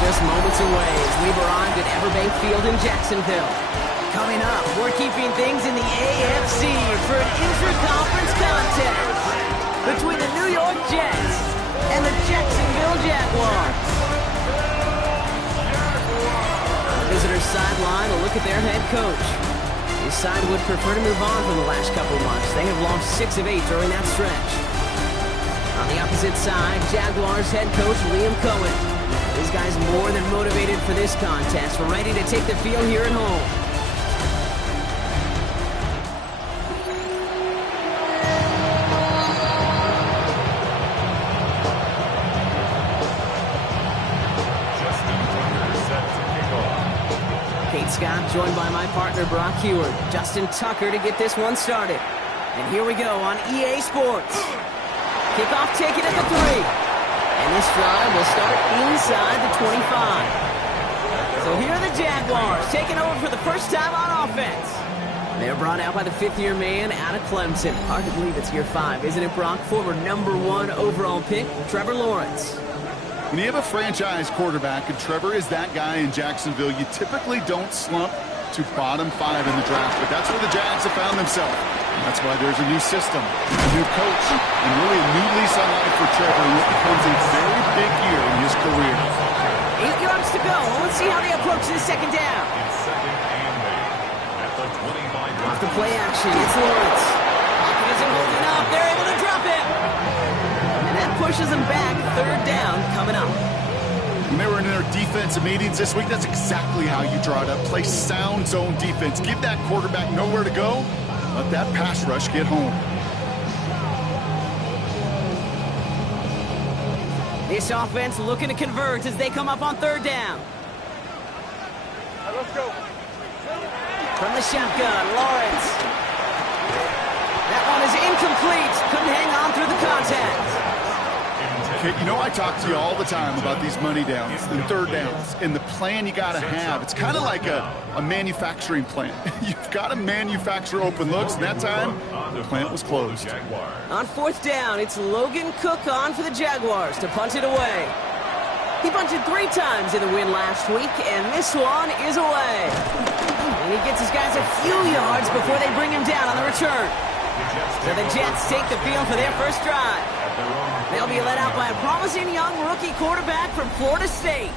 just moments away as we've arrived at Everbank Field in Jacksonville. Coming up, we're keeping things in the AFC for an intra-conference contest between the New York Jets and the Jacksonville Jaguars. On the visitor's sideline, a look at their head coach. His side would prefer to move on from the last couple of months. They have lost 6 of 8 during that stretch. On the opposite side, Jaguars head coach Liam Cohen. This guy's more than motivated for this contest. We're ready to take the field here at home. Scott, joined by my partner Brock Heward, Justin Tucker to get this one started. And here we go on EA Sports. Kickoff taken at the 3. And this drive will start inside the 25. So here are the Jaguars taking over for the first time on offense. They're brought out by the 5th-year man out of Clemson. Hard to believe it's year 5, isn't it, Brock? Former #1 overall pick, Trevor Lawrence. When you have a franchise quarterback, and Trevor is that guy in Jacksonville, you typically don't slump to bottom 5 in the draft. But that's where the Jags have found themselves. And that's why there's a new system, a new coach, and really a new lease on life for Trevor in what becomes a very big year in his career. 8 yards to go. Let's see how they approach this second down. Off the play action, it's Lawrence. Pocket isn't holding up. They're able to drop it. And that pushes them back. 3rd down coming up. When they were in their defensive meetings this week, that's exactly how you draw it up. Play sound zone defense. Give that quarterback nowhere to go. Let that pass rush get home. This offense looking to convert as they come up on 3rd down. Let's go. From the shotgun, Lawrence. That one is incomplete. Couldn't hang on through the contact. Okay, you know I talk to you all the time about these money downs and 3rd downs and the plan you got to have. It's kind of like a manufacturing plant. You've got to manufacture open looks, and that time, the plant was closed. On 4th down, it's Logan Cook on for the Jaguars to punt it away. He punted 3 times in the win last week, and this one is away. And he gets his guys a few yards before they bring him down on the return. So the Jets take the field for their first drive. They'll be led out by a promising young rookie quarterback from Florida State.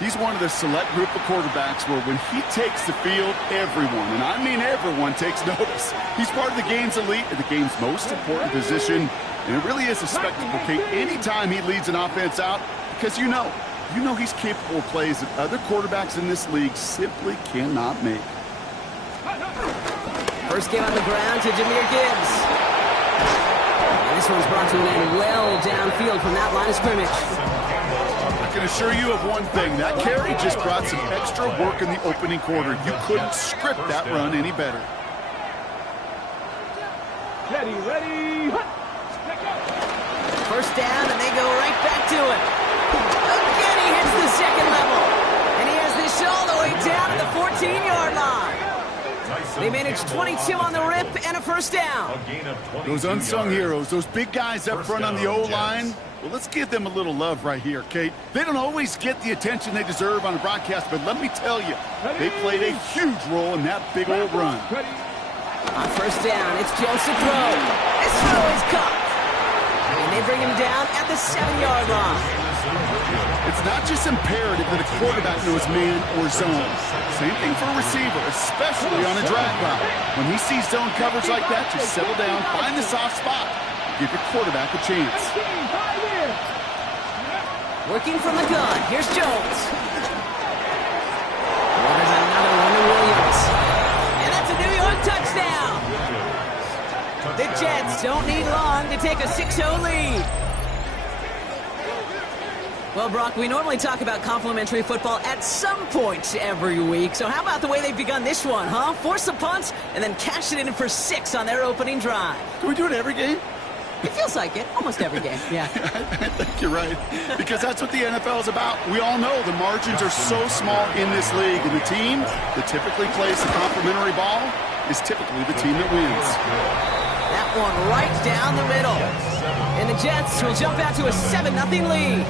He's one of the select group of quarterbacks where when he takes the field, everyone, and I mean everyone, takes notice. He's part of the game's elite and the game's most important position, and it really is a spectacle, Kate, anytime he leads an offense out, because you know he's capable of plays that other quarterbacks in this league simply cannot make. First game on the ground to Jahmyr Gibbs. And this one's brought to an end well downfield from that line of scrimmage. I can assure you of one thing. That carry just brought some extra work in the opening quarter. You couldn't script that run any better. Ready. First down, and they go right back to it. Again, he hits the second level. And he has this all the way down to the 14-yard line. They managed 22 on the rip and a first down. Those unsung heroes, those big guys up front on the O-line, well, let's give them a little love right here, Kate. They don't always get the attention they deserve on a broadcast, but let me tell you, they played a huge role in that big old run. On first down, it's Joseph Rowe. This throw is caught. And they bring him down at the 7-yard line. It's not just imperative that a quarterback knows man or zone. Same thing for a receiver, especially on a drag route. When he sees zone coverage like that, just settle down, find the soft spot, give your quarterback a chance. Working from the gun, here's Jones. Well, there's another one to Williams. And that's a New York touchdown. The Jets don't need long to take a 6-0 lead. Well, Brock, we normally talk about complimentary football at some point every week. So how about the way they've begun this one, huh? Force a punt and then cash it in for 6 on their opening drive. Can we do it every game? It feels like it. Almost every game, yeah. I think you're right. Because that's what the NFL is about. We all know the margins are so small in this league. And the team that typically plays the complimentary ball is typically the team that wins. That one right down the middle. And the Jets will jump out to a 7-0 lead.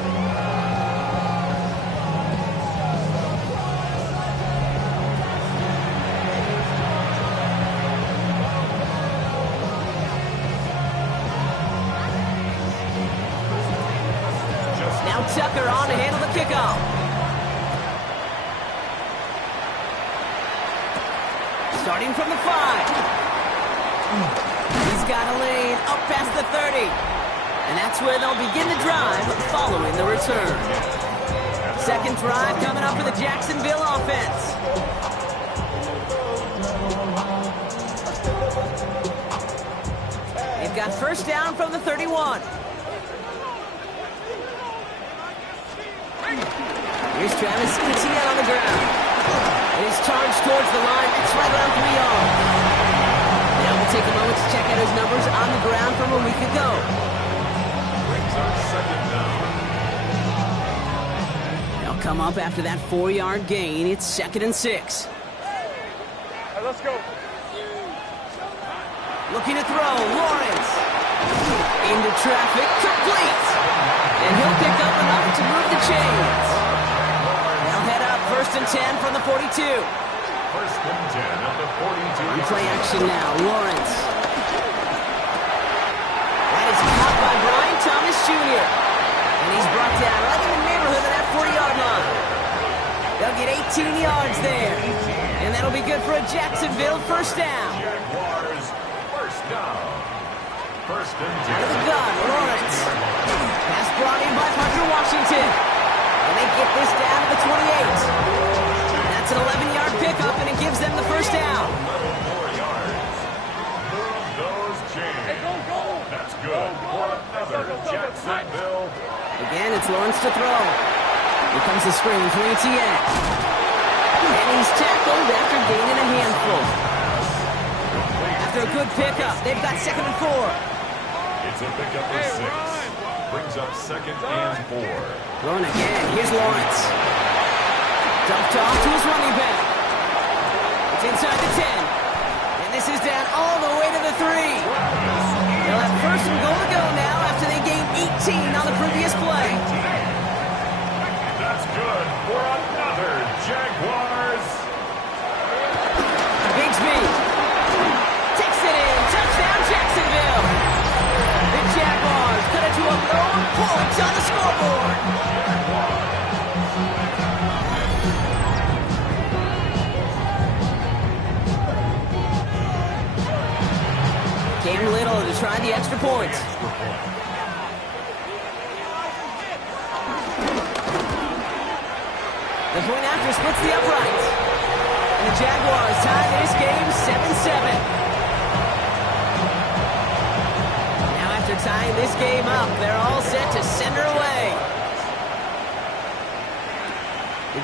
Tucker on to handle the kickoff. Starting from the 5. He's got a lane up past the 30. And that's where they'll begin the drive following the return. Second drive coming up for the Jacksonville offense. They've got first down from the 31. Here's Travis Etienne on the ground. He's charged towards the line. It's right around 3 yards. Now we'll take a moment to check out his numbers on the ground from a week ago. Brings our second down. They'll come up after that 4-yard gain. It's 2nd and 6. Let's go. Looking to throw. Lawrence. Into traffic. Complete. And he'll pick up enough to move the chains. They'll head up 1st and 10 from the 42. 1st and 10 on the 42. Play action now. Lawrence. That is caught by Brian Thomas Jr. And he's brought down right in the neighborhood of that 40-yard line. They'll get 18 yards there. And that'll be good for a Jacksonville first down. Jaguars, first down. 1st and 10. Out of the gun, Lawrence. Pass brought in by Parker Washington. And they get this down to the 28. That's an 11-yard pickup, and it gives them the first down. 4 yards. Move those chains. That's good for another Jacksonville. Again, it's Lawrence to throw. Here comes the screen for Etienne. And he's tackled after gaining a handful. After a good pickup, they've got 2nd and 4. It's a pickup for 6. Brings up 2nd and 4. Throwing again. Here's Lawrence. Dumped off to his running back. It's inside the 10. And this is down all the way to the 3. They'll have 1st and goal to go now after they gained 18 on the previous play. That's good for another Jaguars. Bigsby takes it in. Touchdown, Jacksonville. The Jaguars cut it to a lone point on the scoreboard. Cam Little to try the extra points. The point after splits the uprights. And the Jaguars tie this game 7-7. Now after tying this game up, they're all set to send her away.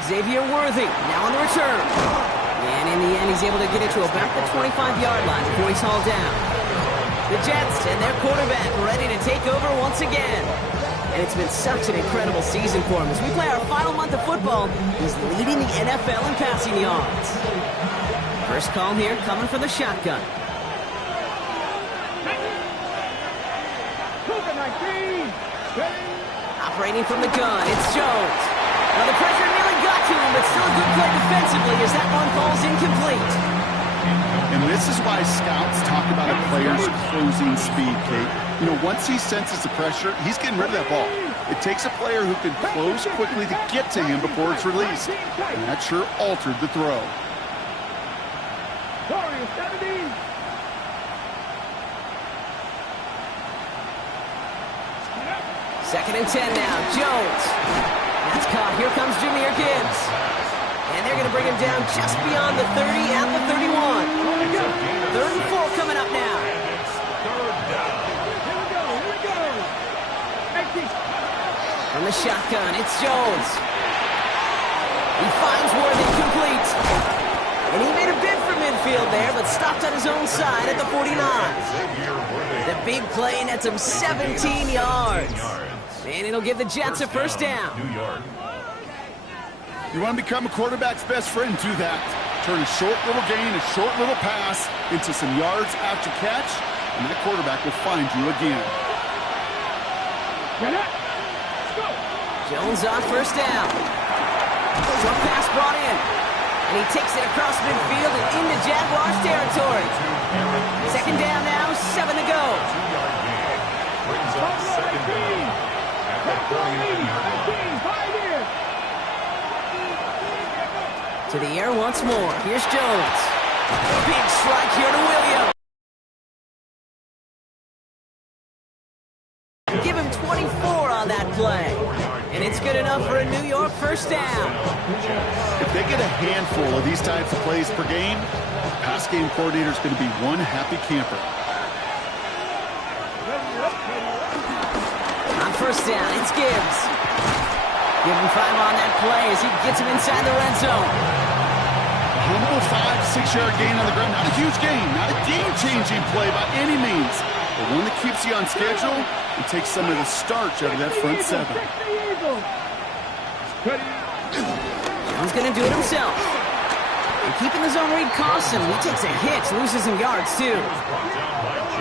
Xavier Worthy now on the return. And in the end, he's able to get it to about the 25-yard line before he's hauled down. The Jets and their quarterback ready to take over once again. And it's been such an incredible season for him. As we play our final month of football, he's leading the NFL in passing yards. First call here coming from the shotgun. Operating from the gun, it's Jones. Now the pressure nearly got to him, but still a good play defensively as that one falls incomplete. And this is why scouts talk about a player's closing speed, Kate. You know, once he senses the pressure, he's getting rid of that ball. It takes a player who can close quickly to get to him before it's released. And that sure altered the throw. 2nd and 10 now. Jones. That's caught. Here comes Jahmyr Gibbs. And they're going to bring him down just beyond the 30 at the 31. 3rd and 4 coming up now. From the shotgun, it's Jones. He finds Worthy complete. And he made a bid for midfield there, but stopped on his own side at the 49. The big play nets him 17 yards. And it'll give the Jets a first down. You want to become a quarterback's best friend, do that. Turn a short little gain, a short little pass into some yards after catch, and that quarterback will find you again. Jones on first down. Short pass brought in. And he takes it across midfield and into Jaguars territory. 2nd down now, 7 to go. Brings up 2nd down at the 49-yard line. once more. Here's Jones. Big strike here to Williams. Give him 24 on that play. And it's good enough for a New York first down. If they get a handful of these types of plays per game, the pass game coordinator is going to be one happy camper. On first down, it's Gibbs. Give him 5 on that play as he gets him inside the red zone. A humble 5-6 yard gain on the ground. Not a huge gain, not a game-changing play by any means, but one that keeps you on schedule and takes some of the starch out of that front seven. Jones going to do it himself. And keeping the zone read costs him. He takes a hit, loses some yards too.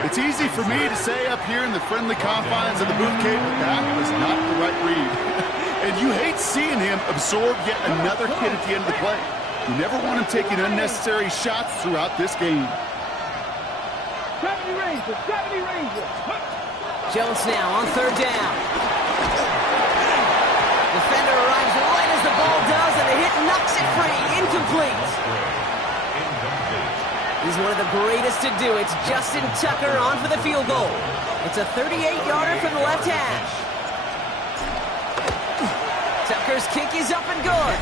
It's easy for me to say up here in the friendly confines of the booth cave that that was not the right read. And you hate seeing him absorb yet another hit at the end of the play. You never want him taking unnecessary shots throughout this game. Jones now on third down. Defender arrives right as the ball does, and the hit knocks it free. Incomplete. He's one of the greatest to do. It's Justin Tucker on for the field goal. It's a 38-yarder from the left hash. Tucker's kick is up and good.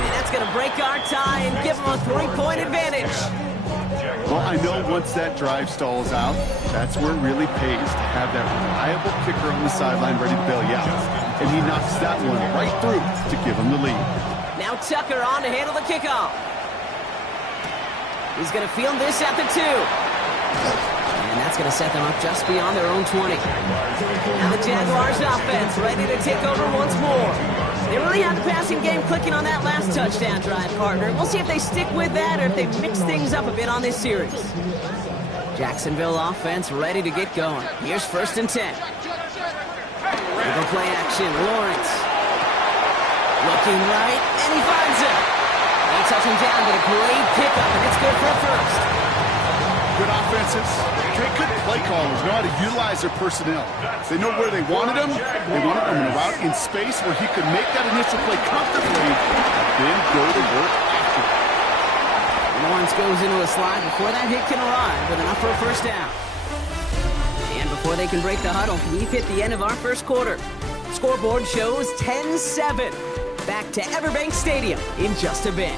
And that's going to break our tie and give him a 3-point advantage. Well, I know once that drive stalls out, that's where it really pays to have that reliable kicker on the sideline ready to bail you out. And he knocks that one right through to give him the lead. Now Tucker on to handle the kickoff. He's going to field this at the 2. And that's going to set them up just beyond their own 20. Now the Jaguars offense ready to take over once more. They really had the passing game clicking on that last touchdown drive, partner. We'll see if they stick with that or if they mix things up a bit on this series. Jacksonville offense ready to get going. Here's first and 10. Little play action, Lawrence. Looking right, and he finds it. They touch him down, but a great pickup, and it's good for a first. Good offenses. Great, good play callers know how to utilize their personnel. They know where they wanted him. They wanted him in a route in space where he could make that initial play comfortably, then go to work after it. Lawrence goes into a slide before that hit can arrive with enough for a first down. And before they can break the huddle, we've hit the end of our first quarter. Scoreboard shows 10-7. Back to Everbank Stadium in just a bit.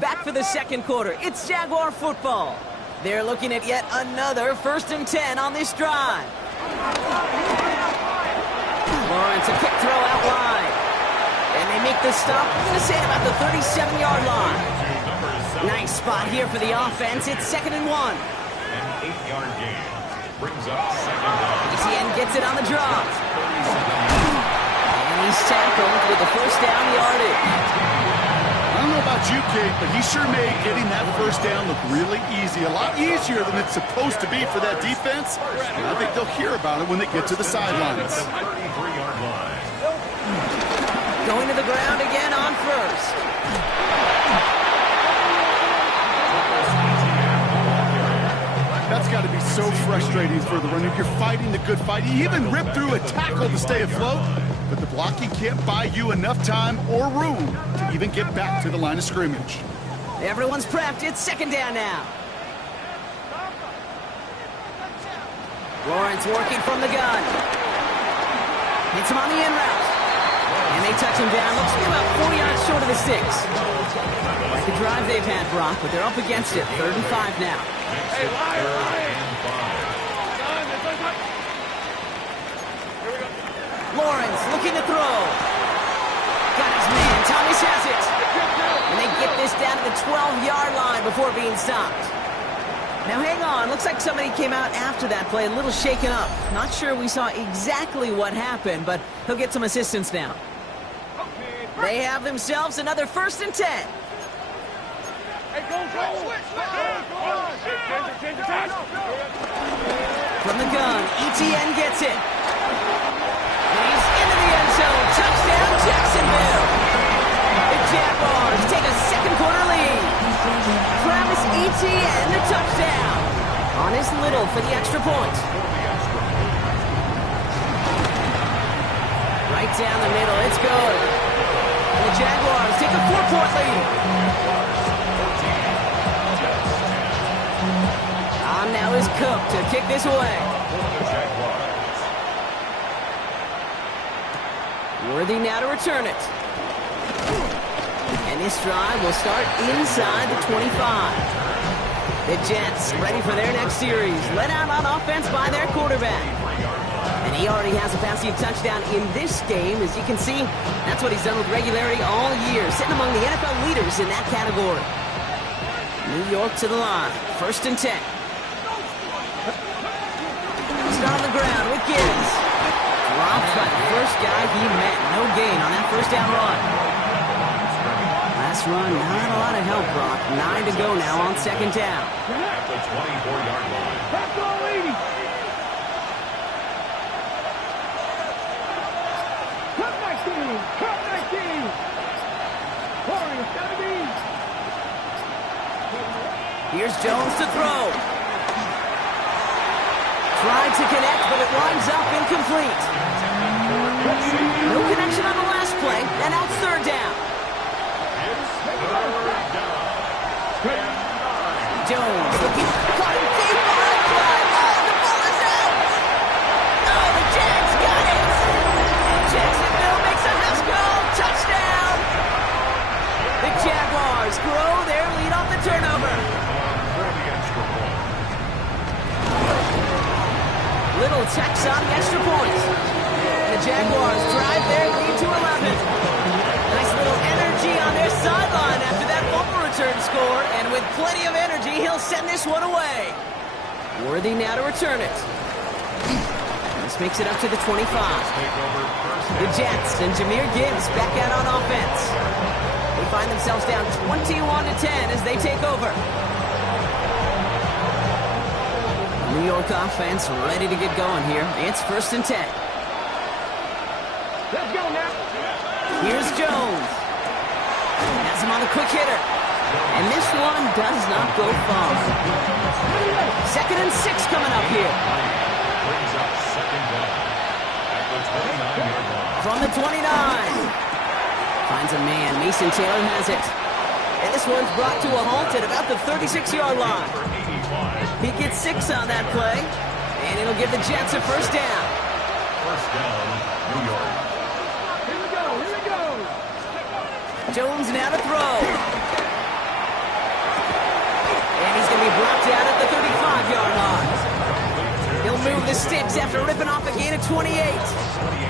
Back for the second quarter. It's Jaguar football. They're looking at yet another first and 10 on this drive. Lawrence, a quick throw out wide. And they make the stop, I'm going to say about the 37-yard line. Nice spot here for the offense. It's 2nd and 1. An 8-yard gain brings up second down. ETN gets it on the drop. And he's tackled with the first down yardage. I don't know about you, Kate, but he sure made getting that first down look really easy. A lot easier than it's supposed to be for that defense. And I think they'll hear about it when they get to the sidelines. 33-yard line. Going to the ground again on first. That's got to be so frustrating for the runner. You're fighting the good fight. You even rip through a tackle to stay afloat, but the blocking can't buy you enough time or room to even get back to the line of scrimmage. Everyone's prepped. It's 2nd down now. Lawrence working from the gun. Hits him on the in route. And they touch him down. Looks to be about 4 yards short of the sticks. Like the drive they've had, Brock, but they're up against it. 3rd and 5 now. Hey, Lawrence looking to throw. Got his man. Thomas has it. And they get this down to the 12-yard line before being stopped. Now hang on. Looks like somebody came out after that play a little shaken up. Not sure we saw exactly what happened, but he'll get some assistance now. They have themselves another 1st and 10. From the gun, ETN gets it. And he's into the end zone. Touchdown, Jacksonville. The Jaguars take a second quarter lead. Travis Etienne, the touchdown. On On is Little for the extra point. Right down the middle, it's good. And the Jaguars take a 4-point lead. On now is Cook to kick this away. Worthy now to return it. And this drive will start inside the 25. The Jets ready for their next series. Let out on offense by their quarterback. And he already has a passing touchdown in this game. As you can see, that's what he's done with regularity all year, sitting among the NFL leaders in that category. New York to the line. 1st and 10. He's on the ground with Gibbs. Dropped by the first guy he met. No gain on that first down run. Last run, not a lot of help, Brock. 9 to go now on 2nd down. At the 24-yard line. That's all, lady. Cut 19. Cut 19. Corey, 70. Here's Jones to throw. Tried to connect, but it winds up incomplete. No connection on the last play, and now it's 3rd down. Jones looking, caught him deep behind the line. Oh, the ball is out. Oh, the Jags got it. And Jacksonville makes a house call. Touchdown. The Jaguars grow their lead off the turnover. Little checks on the extra point. The Jaguars drive their lead to 11. Nice little energy on their sideline after that fumble return score, and with plenty of energy, he'll send this one away. Worthy now to return it. This makes it up to the 25. The Jets and Jahmyr Gibbs back out on offense. They find themselves down 21-10 as they take over. New York offense ready to get going here. It's 1st and 10. Let's go now. Here's Jones. Has him on the quick hitter. And this one does not go far. 2nd and 6 coming up here. Brings up 2nd down. At the 29-yard line. From the 29. Finds a man. Mason Taylor has it. And this one's brought to a halt at about the 36-yard line. He gets 6 on that play. And it'll give the Jets a 1st down. 1st down, New York. Here we go. Here we go. Jones now to throw. And he's going to be brought down at the 35-yard line. He'll move the sticks after ripping off a gain of 28.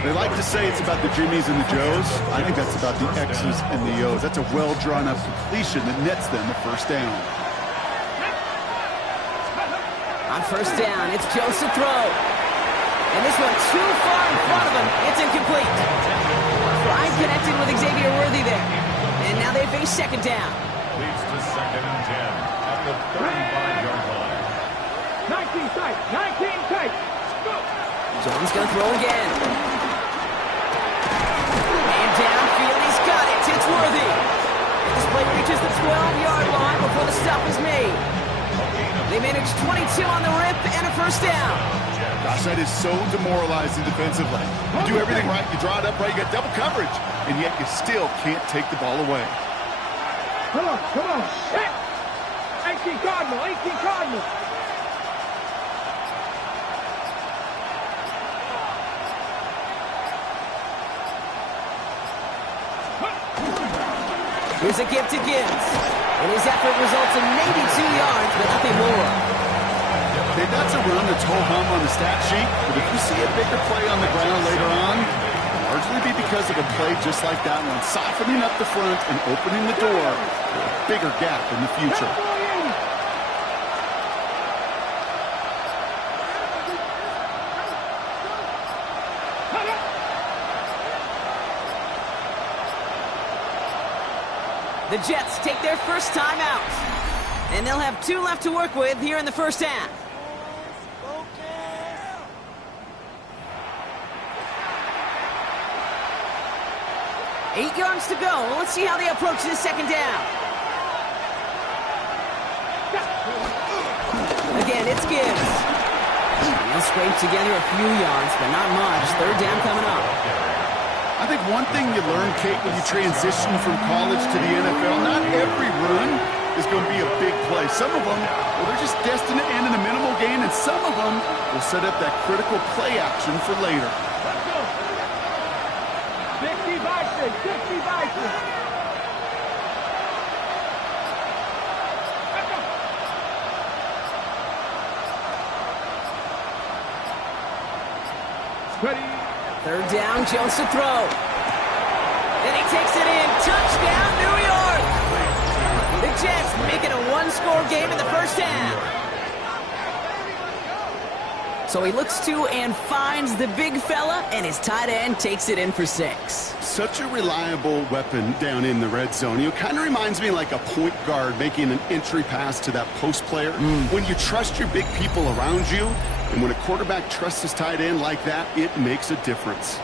They like to say it's about the Jimmies and the Joes. I think that's about the X's and the O's. That's a well-drawn-up completion that nets them a 1st down. On 1st down, it's Jones to throw. And this one too far in front of him. It's incomplete. Pride connected with Xavier Worthy there. And now they face 2nd down. Leads to 2nd and 10 at the 35-yard line. 19 tight. 19 tight. Go. Jones going to throw again. And downfield, he's got it. It's Worthy. And this play reaches the 12-yard line before the stop is made. They managed 22 on the rip and a 1st down. Gosh, that is so demoralizing defensively. You do everything right, you draw it up right, you got double coverage, and yet you still can't take the ball away. Come on. Come on. Hit. 18 Cardinal. 18 Cardinal. Here's a give to Gibbs. And his effort results in maybe 2 yards, but nothing more. That's a run that's ho-hum on the stat sheet, but if you see a bigger play on the ground later on, it'll largely be because of a play just like that one, softening up the front and opening the door for a bigger gap in the future. The Jets take their first time out. And they'll have 2 left to work with here in the 1st half. Eight yards to go. Let's see how they approach this 2nd down. Again, again. It's Gibbs. He'll scrape together a few yards, but not much. Third down coming up. I think one thing you learn, Kate, when you transition from college to the NFL, not every run is going to be a big play. Some of them, well, they're just destined to end in a minimal gain, and some of them will set up that critical play action for later. 60 Vikings, 60 Vikings. Ready. Third down, Jones to throw. Then he takes it in. Touchdown, New York! The Jets make it a one-score game in the first half. So he looks to and finds the big fella, and his tight end takes it in for 6. Such a reliable weapon down in the red zone. It kind of reminds me like a point guard making an entry pass to that post player. When you trust your big people around you, and when a quarterback trusts his tight end like that, it makes a difference.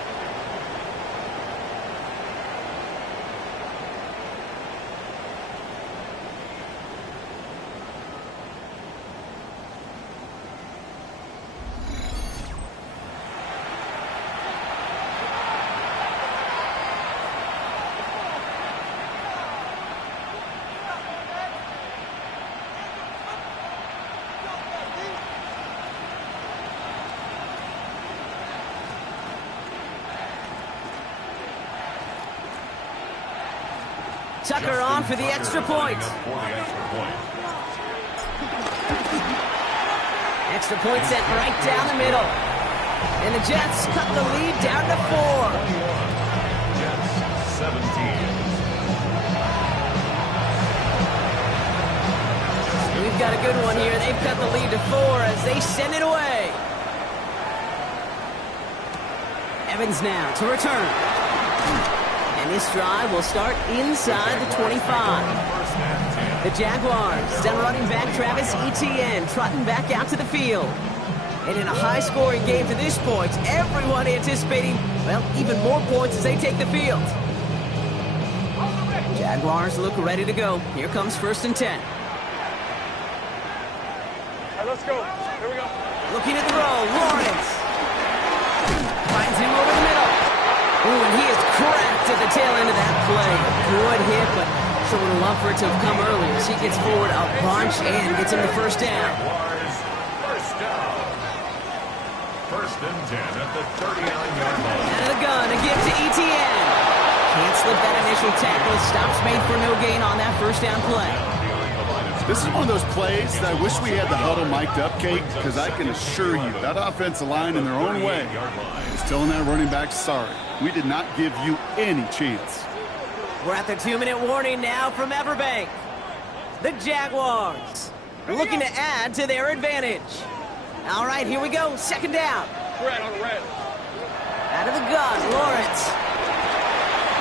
Tucker on for the extra point. Extra point set right down the middle. And the Jets cut the lead down to 4. Jets 17. We've got a good one here. They've cut the lead to 4 as they send it away. Evans now to return. And this drive will start inside the 25. The Jaguars send running back Travis Etienne trotting back out to the field. And in a high-scoring game to this point, everyone anticipating, well, even more points as they take the field. Jaguars look ready to go. Here comes 1st and 10. All right, let's go. Here we go. Looking at the roll, Lawrence. Finds him over the middle. Ooh, and he is cracked at the tail end of that play. Good hit, but sure would have loved for it to have come earlier as he gets forward a bunch and gets him the first down. First down. 1st and 10 at the 39-yard line. Out of the gun, a gift to Etienne. Can't slip that initial tackle. Stops made for no gain on that first down play. This is one of those plays that I wish we had the huddle mic'd up, Kate, because I can assure you that offensive line in their own way is telling that running back, sorry, we did not give you any chance. We're at the 2-minute warning now from Everbank. The Jaguars looking to add to their advantage. All right, here we go. 2nd down. Red on the red. Out of the gun, Lawrence.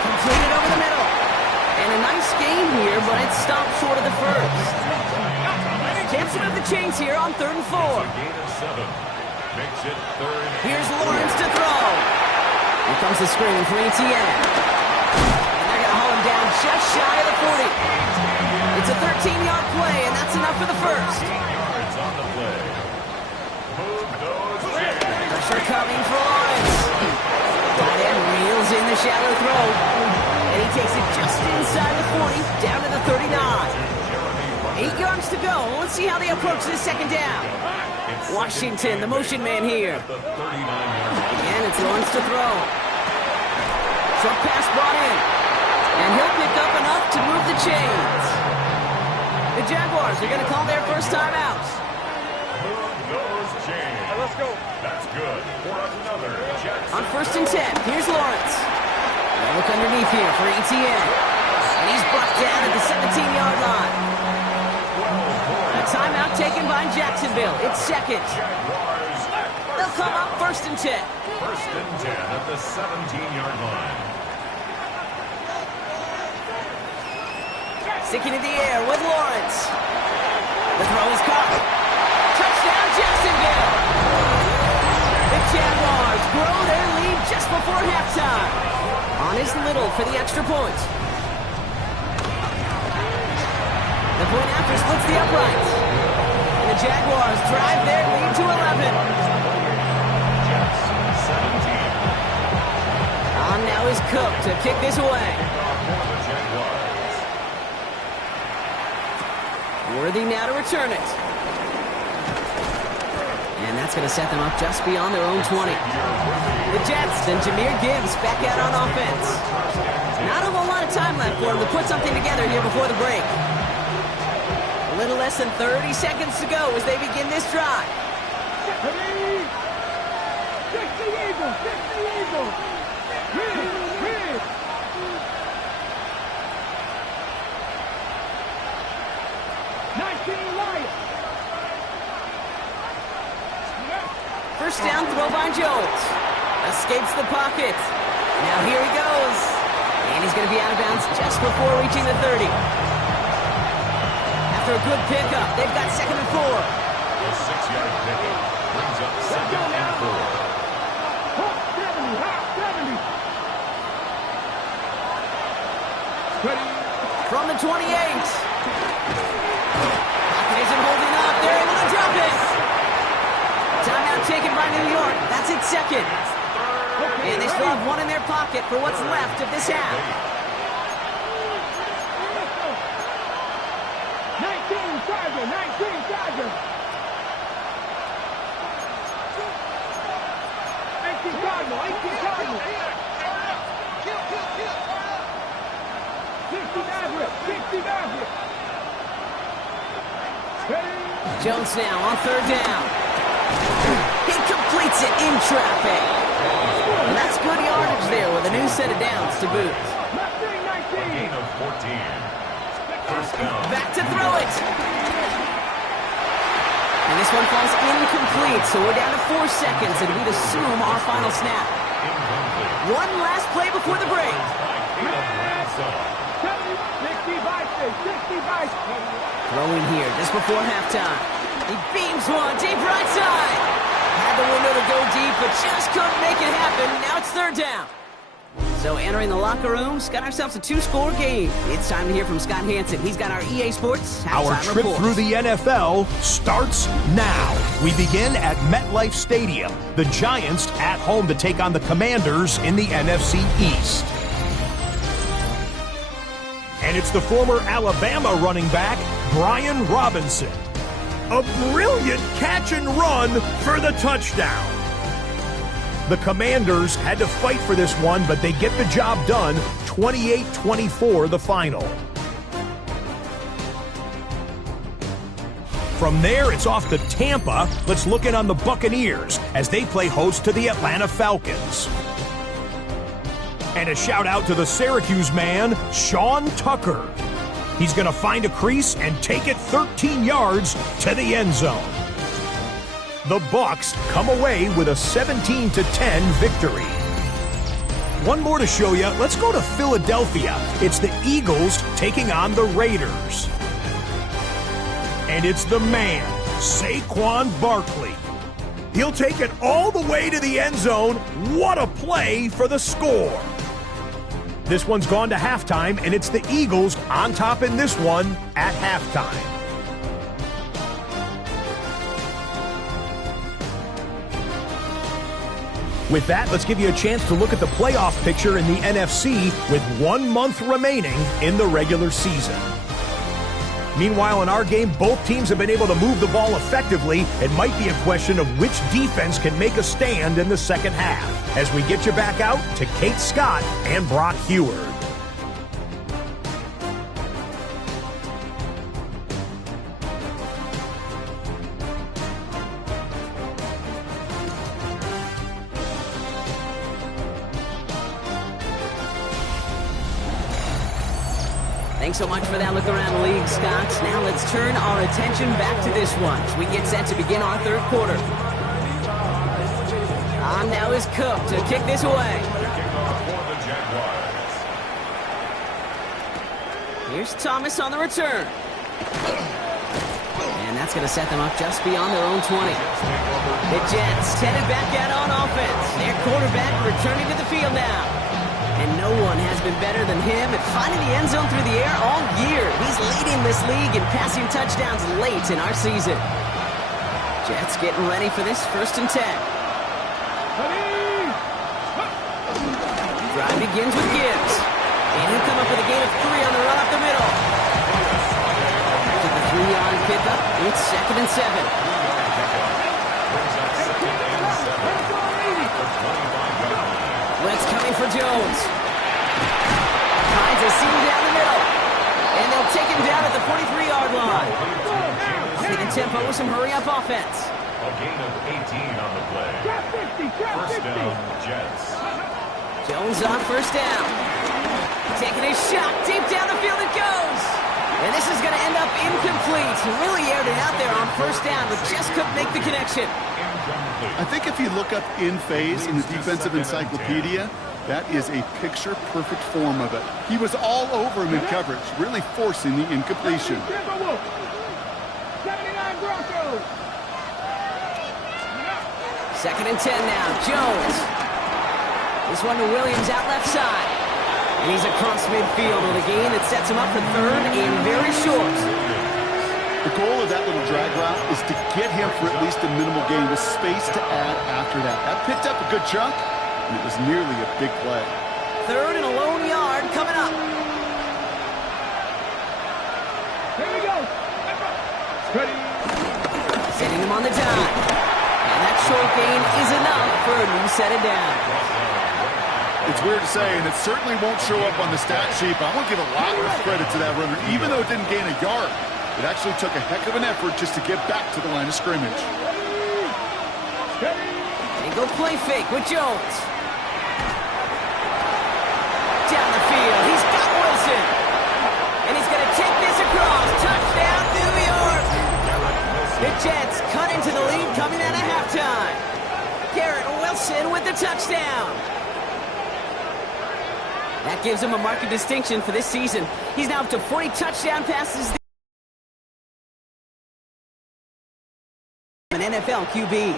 Completed over the middle. And a nice gain here, but it stopped short of the first. Chance to move the chains here on 3rd and 4. Gain of 7. Makes it 3rd. Here's Lawrence to throw. Here comes the screen from Etienne. And they're going to haul him down just shy of the 40. It's a 13-yard play, and that's enough for the first. 18 yards on the play. Move those chains. Pressure coming for Lawrence. Tight end reels in the shallow throw. And he takes it just inside the 40, down to the 39. 8 yards to go. Let's see how they approach this 2nd down. Washington, the motion man here. The 39-yard line. Again, it's Lawrence to throw. Short pass brought in. And he'll pick up enough to move the chains. The Jaguars are going to call their first timeout. Move those chains. All right, let's go. That's good for another Jets. On 1st and 10, here's Lawrence. They'll look underneath here for Etienne. And he's brought down at the 17-yard line. A timeout taken by Jacksonville. It's 2nd. Jaguars. They'll come up 1st and 10. 1st and 10 at the 17-yard line. Sticking in the air with Lawrence. The throw is caught. Touchdown, Jacksonville! The Jaguars grow their lead just before halftime. On is Little for the extra point. The point after splits the uprights. And the The Jaguars drive their lead to 11. Jets 17. On now is Cook to kick this away. For the Jaguars. Worthy now to return it. And that's going to set them up just beyond their own 20. The Jets, then Jahmyr Gibbs back out on offense. Not a whole lot of time left for him to put something together here before the break. A little less than 30 seconds to go as they begin this drive. 60 Eagles, 60 Eagles. Red. 19 Lions. First down throw by Jones. Escapes the pocket. Now here he goes. And he's going to be out of bounds just before reaching the 30. After a good pickup, they've got 2nd and 4. The 6-yard pickup brings up 2nd and 4. Hot 70, hot 70. Ready. From the 28. Pocket isn't holding up. They're able to drop it. Timeout taken by New York. That's its 2nd. And they still have 1 in their pocket for what's left of this half. 19 Charger, 19 Charger. 18 Cardinal, 18 Cardinal. 60 Maverick, 60 Maverick. Ready. Jones now on 3rd down. He completes it in traffic. And that's good yardage there with a new set of downs to boot. Left wing, 19. Gain of 14. First down. Back to throw it. And this one falls incomplete, so we're down to 4 seconds, and we'd assume our final snap. Incomplete. One last play before the break. Caleb Bradshaw. 60 Bison, 60 Bison. Throwing here just before halftime. He beams one deep right side. Had the window to go deep, but just couldn't make it happen. Now it's 3rd down. So entering the locker rooms, got ourselves a 2-score game. It's time to hear from Scott Hansen. He's got our EA Sports halftime Our trip report. through the NFL starts now. We begin at MetLife Stadium. The Giants at home to take on the Commanders in the NFC East. And it's the former Alabama running back, Brian Robinson. A brilliant catch and run for the touchdown. The Commanders had to fight for this one, but they get the job done. 28-24 the final. From there, it's off to Tampa. Let's look in on the Buccaneers as they play host to the Atlanta Falcons. And a shout out to the Syracuse man, Sean Tucker. He's going to find a crease and take it 13 yards to the end zone. The Bucs come away with a 17-10 victory. One more to show you. Let's go to Philadelphia. It's the Eagles taking on the Raiders. And it's the man, Saquon Barkley. He'll take it all the way to the end zone. What a play for the score. This one's gone to halftime, and it's the Eagles on top in this one at halftime. With that, let's give you a chance to look at the playoff picture in the NFC with 1 month remaining in the regular season. Meanwhile, in our game, both teams have been able to move the ball effectively. It might be a question of which defense can make a stand in the second half. As we get you back out to Kate Scott and Brock Heward. Thanks so much for that look around the league, Scott. Now let's turn our attention back to this one as we get set to begin our 3rd quarter. On now is Cook to kick this away. Here's Thomas on the return. And that's going to set them up just beyond their own 20. The Jets headed back out on offense. Their quarterback returning to the field now. And no one has been better than him at finding the end zone through the air all year. He's leading this league in passing touchdowns late in our season. Jets getting ready for this 1st and 10. Drive begins with Gibbs. And he'll come up with a gain of 3 on the run up the middle. After the 3-yard pickup, it's 2nd and 7. Blitz coming for Jones. Finds a seam down the middle. And they'll take him down at the 43-yard line. See the tempo with some hurry-up offense. A gain of 18 on the play. First down, Jets. Jones on 1st down. Taking a shot. Deep down the field it goes. And this is going to end up incomplete. He really aired it out there on 1st down, but just couldn't make the connection. I think if you look up in phase in the defensive encyclopedia, that is a picture-perfect form of it. He was all over him in coverage, really forcing the incompletion. 79 Broncos. 2nd and 10 now. Jones. This one to Williams out left side. And he's across midfield with a gain that sets him up for 3rd and very short. The goal of that little drag route is to get him for at least a minimal gain with space to add after that. That picked up a good chunk, and it was nearly a big play. 3rd and a lone yard coming up. Here we go. Ready. Setting him on the dime. And that short gain is enough for a new set of downs. It's weird to say, and it certainly won't show up on the stat sheet, but I want to give a lot of credit to that runner. Even though it didn't gain a yard, it actually took a heck of an effort just to get back to the line of scrimmage. They go play fake with Jones. Down the field, he's got Wilson. And he's going to take this across. Touchdown, New York. The Jets cut into the lead coming out of halftime. Garrett Wilson with the touchdown. That gives him a marked distinction for this season. He's now up to 40 touchdown passes. An NFL QB.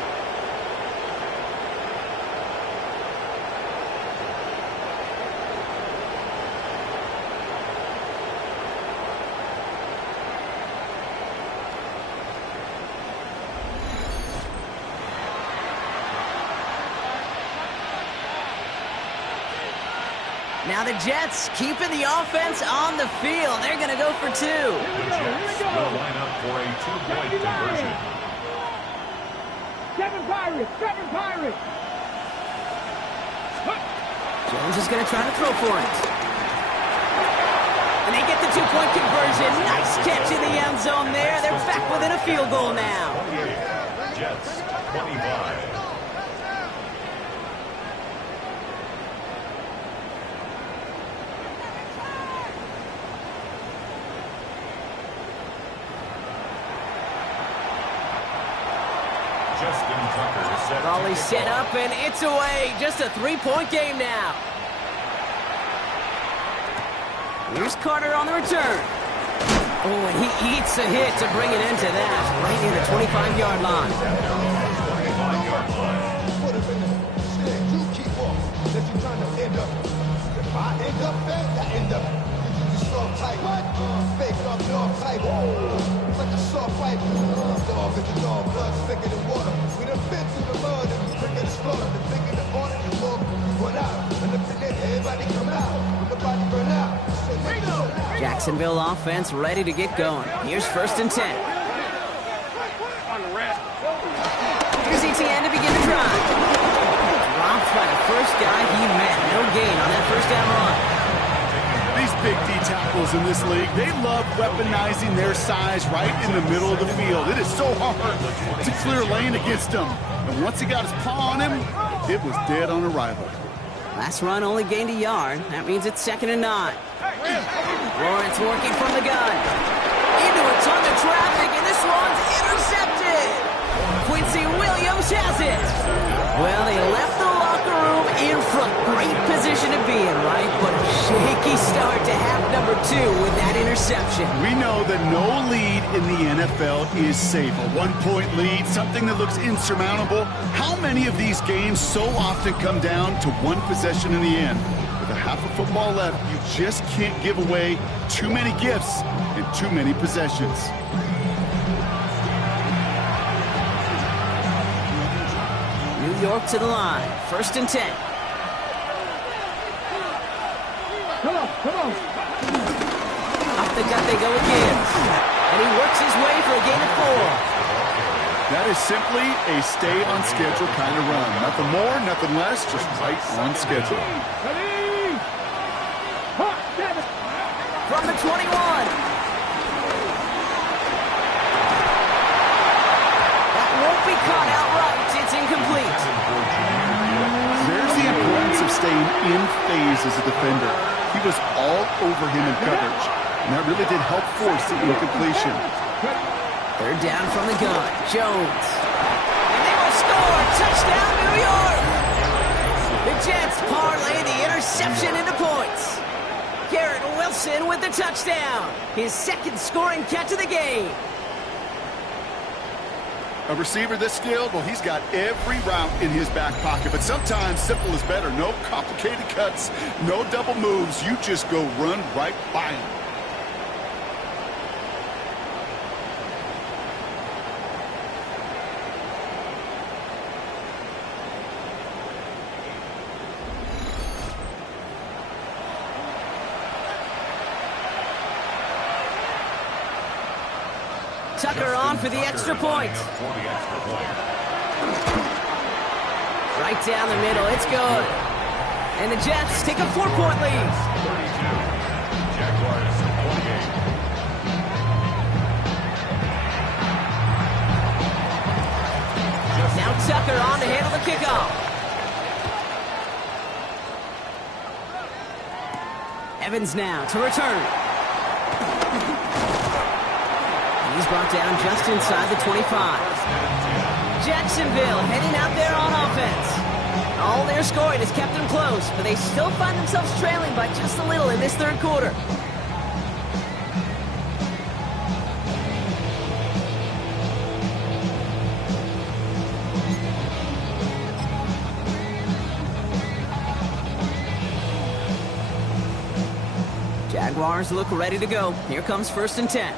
Now the Jets keeping the offense on the field. They're going to go for 2. The Jets will line up for a 2-point conversion. 7 Pirates. 7 Pirates. Jones is going to try to throw for it. And they get the 2-point conversion. Nice catch in the end zone there. They're back within a field goal now. Jets 25. Raleigh set up, and it's away. Just a 3-point game now. Here's Carter on the return. Oh, and he eats a hit to bring it into that. Right near the 25-yard line. Jacksonville offense ready to get going. Here's 1st and 10. Here's ETN to begin the drive. Dropped by the first guy he met. No gain on that 1st down run. These big D tackles in this league, they love weaponizing their size right in the middle of the field. It is so hard to clear lane against them. And once he got his paw on him, it was dead on arrival. Last run only gained a yard. That means it's 2nd and 9. Lawrence working from the gun. Into a ton of traffic, and this one's intercepted. Quincy Williams has it. Well, they left the locker room in front. Great position to be in, right? But a shaky start to half number 2 with that interception. We know that no lead in the NFL is safe. A 1-point lead, something that looks insurmountable. How many of these games so often come down to one possession in the end? With a half of football left, you just can't give away too many gifts and too many possessions. York to the line. 1st and 10. Come on, come on. Up the gut they go with Gibbs. And he works his way for a gain of 4. That is simply a stay-on-schedule kind of run. Nothing more, nothing less, just right on schedule. Ready? Hot, David. From the 21. That won't be caught outright. It's incomplete. There's the importance of staying in phase as a defender. He was all over him in coverage, and that really did help force the incompletion. 3rd down from the gun. Jones. And they will score. Touchdown, New York. The Jets parlay the interception into points. Garrett Wilson with the touchdown. His 2nd scoring catch of the game. A receiver this skilled, well, he's got every route in his back pocket, but sometimes simple is better. No complicated cuts, no double moves. You just go run right by him. Tucker on for the extra point. Right down the middle. It's good. And the Jets take a 4-point lead. Jaguars 28. Now Tucker on to handle the kickoff. Evans now to return. He's brought down just inside the 25. Jacksonville heading out there on offense. All their scoring has kept them close, but they still find themselves trailing by just a little in this 3rd quarter. Jaguars look ready to go. Here comes 1st and 10.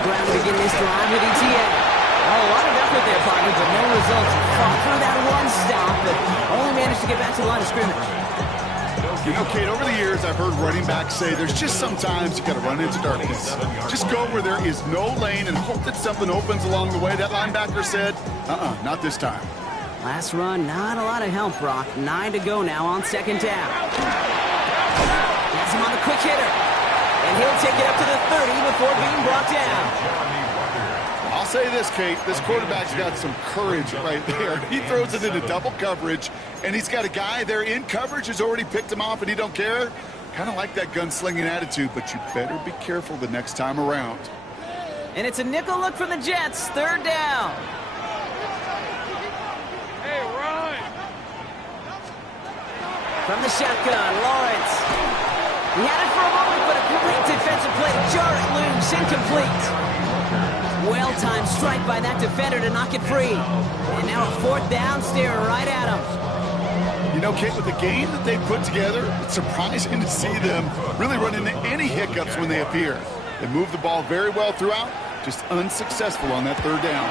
Ground to begin this drive with ETN. Oh, a lot of effort there, partner, but no results. Fought through that one stop, but only managed to get back to the line of scrimmage. You know, Kate, over the years, I've heard running backs say there's just sometimes you got to run into darkness. Just go where there is no lane and hope that something opens along the way. That linebacker said, not this time. Last run, not a lot of help, Brock. 9 to go now on 2nd down. Gets him on the quick hitter. And he'll take it up to the 30 before being brought down. I'll say this, Kate. This quarterback's got some courage right there. He throws it into double coverage, and he's got a guy there in coverage who's already picked him off, and he don't care. Kind of like that gunslinging attitude, but you better be careful the next time around. And it's a nickel look for the Jets. 3rd down. Hey, Ryan. From the shotgun, Lawrence. He had it for a moment, but a great defensive play to jar it loose. Incomplete. Well-timed strike by that defender to knock it free. And now a 4th down, staring right at him. You know, Kate, with the game that they put together, it's surprising to see them really run into any hiccups when they appear. They move the ball very well throughout, just unsuccessful on that 3rd down.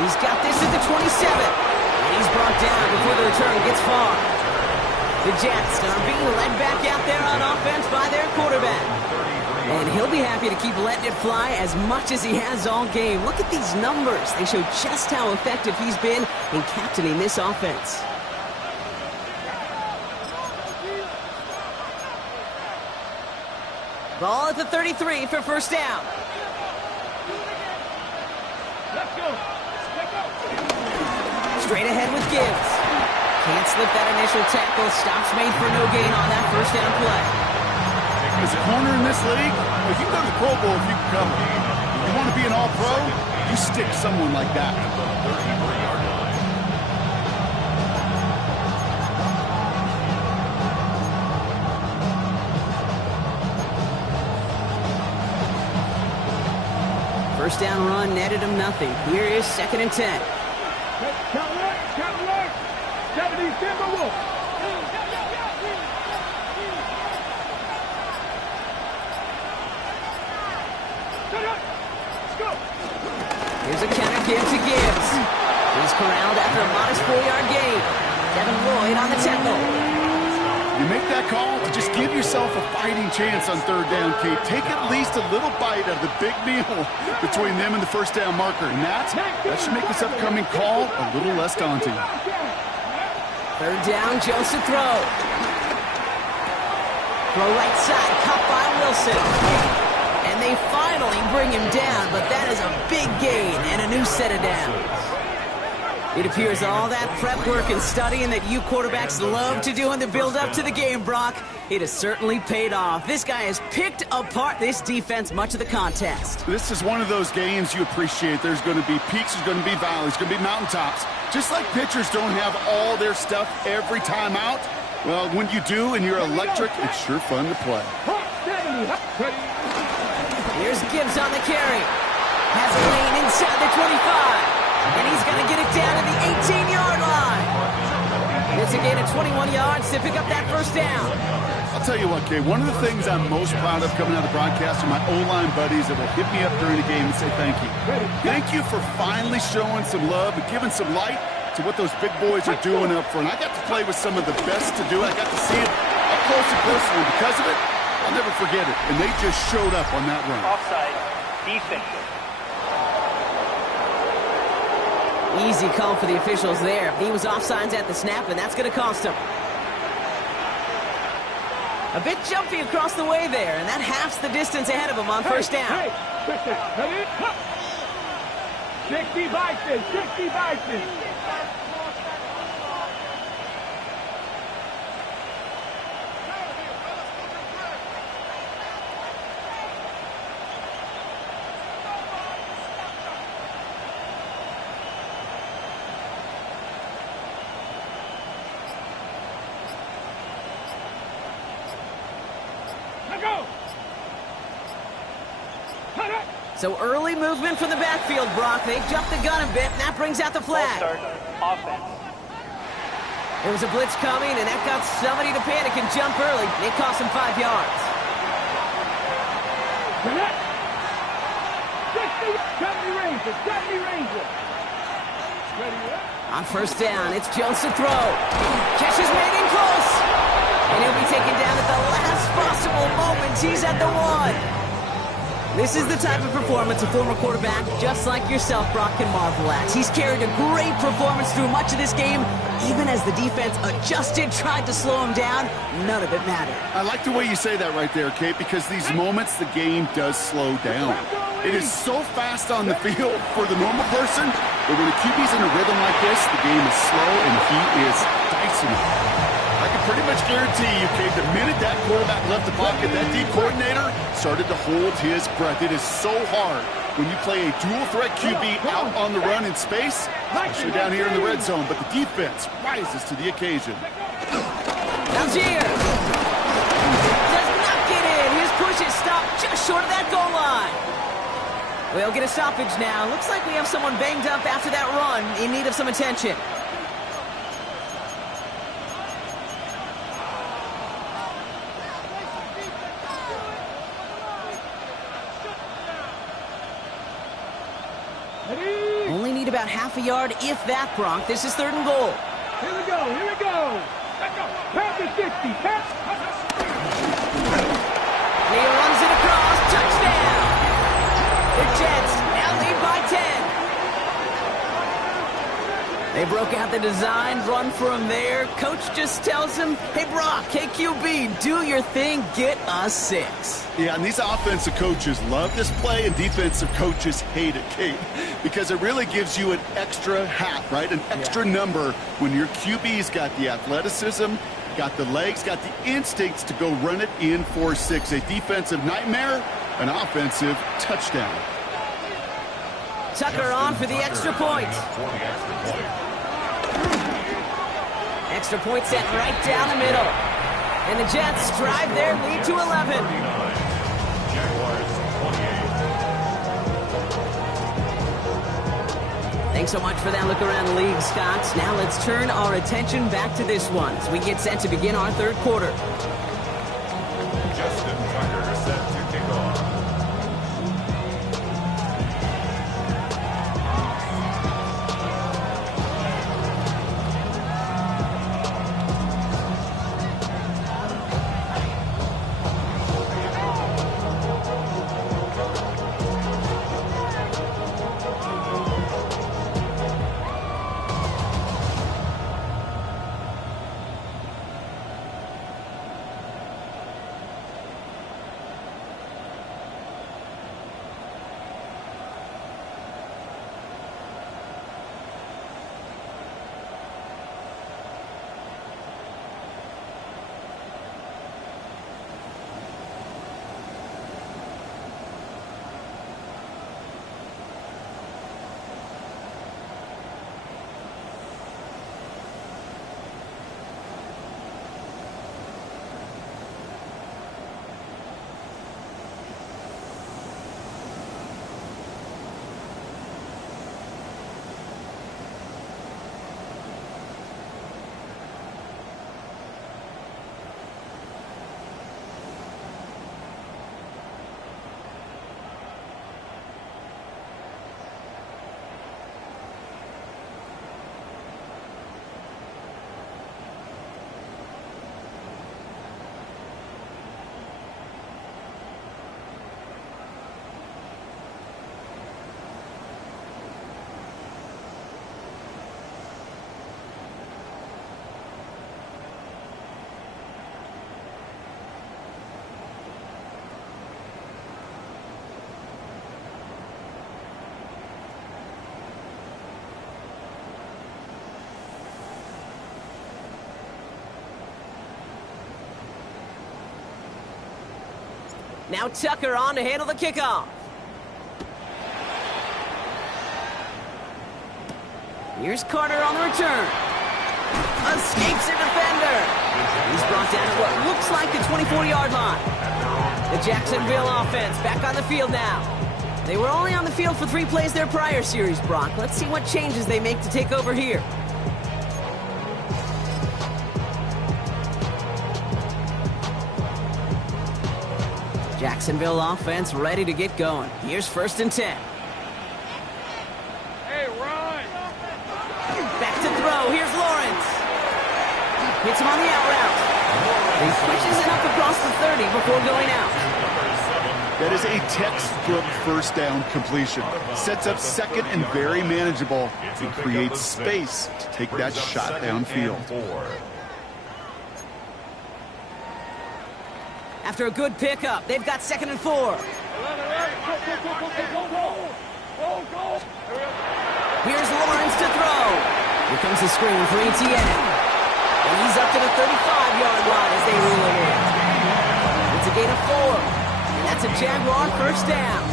He's got this at the 27. And he's brought down before the return gets far. The Jets are being led back out there on offense by their quarterback. And he'll be happy to keep letting it fly as much as he has all game. Look at these numbers. They show just how effective he's been in captaining this offense. Ball at the 33 for 1st down. Let's go. Let's go. Straight ahead with Gibbs. Can't slip that initial tackle. Stops made for no gain on that 1st down play. As a corner in this league, well, you can go to the Pro Bowl if you can come. You want to be an all-pro, you stick someone like that. First down run netted him nothing. Here is 2nd and 10. Count alert. 70 Timberwolves. Here's a counter give to Gibbs. He's corralled after a modest 4-yard gain. Devin Lloyd on the tackle. You make that call to just give yourself a fighting chance on third down, Kate. Take at least a little bite out of the big meal between them and the first down marker. And that should make this upcoming call a little less daunting. Third down, Jones to throw. Throw right side, caught by Wilson. And they finally bring him down, but that is a big gain and a new set of downs. It appears all that prep work and studying that you quarterbacks love to do in the build-up to the game, Brock, it has certainly paid off. This guy has picked apart this defense much of the contest. This is one of those games you appreciate. There's going to be peaks, there's going to be valleys, there's going to be mountaintops. Just like pitchers don't have all their stuff every time out, well, when you do and you're electric, it's sure fun to play. Here's Gibbs on the carry. Has a lane inside the 25. And he's going to get it down to the 18-yard line. It's a gain of 21 yards to pick up that first down. I'll tell you what, Kay, one of the things I'm most proud of coming out of the broadcast are my O-line buddies that will hit me up during the game and say thank you. Thank you for finally showing some love and giving some light to what those big boys are doing up front. I got to play with some of the best to do it. I got to see it up close and personal. Because of it, I'll never forget it. And they just showed up on that run. Offside, defense. Easy call for the officials there. He was offsides at the snap, and that's going to cost him. A bit jumpy across the way there, and that halves the distance ahead of him on first down. 60 Vikings, 60 Vikings. So early movement from the backfield, Brock. They jumped the gun a bit, and that brings out the flag. Start, offense. There was a blitz coming, and that got somebody to panic and jump early. It cost him 5 yards. 70 Ranger. On first down, it's Jones to throw. Catch is made in close. And he'll be taken down at the last possible moment. He's at the 1. This is the type of performance a former quarterback just like yourself, Brock, can marvel at. He's carried a great performance through much of this game. Even as the defense adjusted, tried to slow him down, none of it mattered. I like the way you say that right there, Kate, because these moments the game does slow down. It is so fast on the field for the normal person, but when a QB's in a rhythm like this, the game is slow and he is dicing it. I can pretty much guarantee you, Kate, the minute that quarterback left the pocket, that D coordinator started to hold his breath. It is so hard when you play a dual-threat QB out on the run in space, especially down here in the red zone, but the defense rises to the occasion. Algier does not get in. His push is stopped just short of that goal line. We'll get a stoppage now. Looks like we have someone banged up after that run in need of some attention. Only need about half a yard, if that, Brock. This is 3rd and goal. Here we go. Pass the 60. He runs it across. Touchdown. The Jets now lead by 10. They broke out the design, run for him there. Coach just tells him, hey, Brock, KQB, do your thing, get us 6. Yeah, and these offensive coaches love this play, and defensive coaches hate it, Kate, because it really gives you an extra hat, right? An extra number when your QB's got the athleticism, got the legs, got the instincts to go run it in for 6. A defensive nightmare, an offensive touchdown. Tucker on for the extra point. Extra point set right down the middle. And the Jets drive their lead to 11. Thanks so much for that look around the league, Scott. Now let's turn our attention back to this one as we get set to begin our 3rd quarter. Justin Tucker set to kick off. Now Tucker on to handle the kickoff. Here's Carter on the return. Escapes a defender. He's brought down at what looks like the 24-yard line. The Jacksonville offense back on the field now. They were only on the field for 3 plays their prior series, Brock. Let's see what changes they make to take over here. Jacksonville offense ready to get going. Here's 1st and 10. Hey, Ryan. Back to throw. Here's Lawrence. Hits him on the out route. He pushes it up across the 30 before going out. That is a textbook first down completion. Sets up 2nd and very manageable and creates space to take that shot downfield. After a good pickup, they've got 2nd and 4. Here's Lawrence to throw. Here comes the screen for ETN. And he's up to the 35-yard line as they reel it in. It's a gain of 4. And that's a Jaguar first down.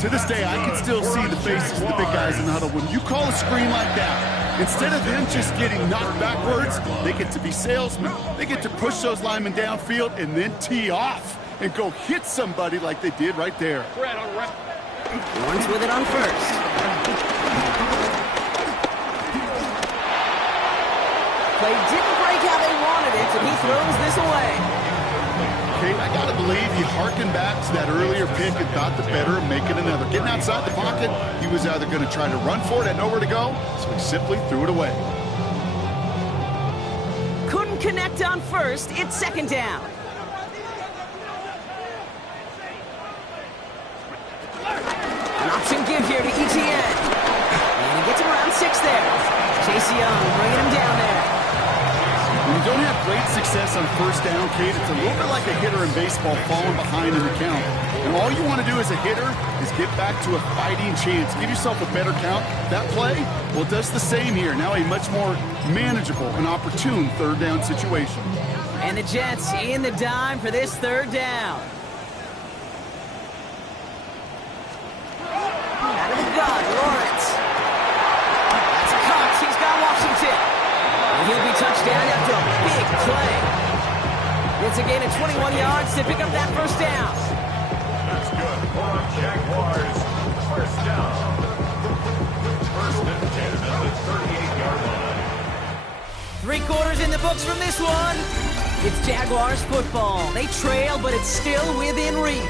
To this day, I can still see the faces of the big guys in the huddle. When you call a screen like that, instead of them just getting knocked backwards, they get to be salesmen. They get to push those linemen downfield and then tee off and go hit somebody like they did right there. Lawrence with it on 1st. Play didn't break how they wanted it, and he throws this away. Kate, I gotta believe he harkened back to that earlier pick and thought the better of making another. Getting outside the pocket, he was either going to try to run for it, had nowhere to go, so he simply threw it away. Couldn't connect on 1st. It's 2nd down. An option give here to ETN. And he gets him around 6 there. Chase Young bringing him down there. When you don't have great success on 1st down, Kate, it's a little bit like a hitter in baseball falling behind in the count. And all you want to do as a hitter is get back to a fighting chance. Give yourself a better count. That play, well, it does the same here. Now a much more manageable and opportune 3rd down situation. And the Jets in the dime for this 3rd down. Out of the gun, Lawrence. That's a cut. He's got Washington. And he'll be touched down after a big play. It's a gain of 21 yards to pick up that 1st down. That's good for Jaguars. 1st down. 1st and 10 at the 38-yard line. 3 quarters in the books from this one. It's Jaguars football. They trail, but it's still within reach.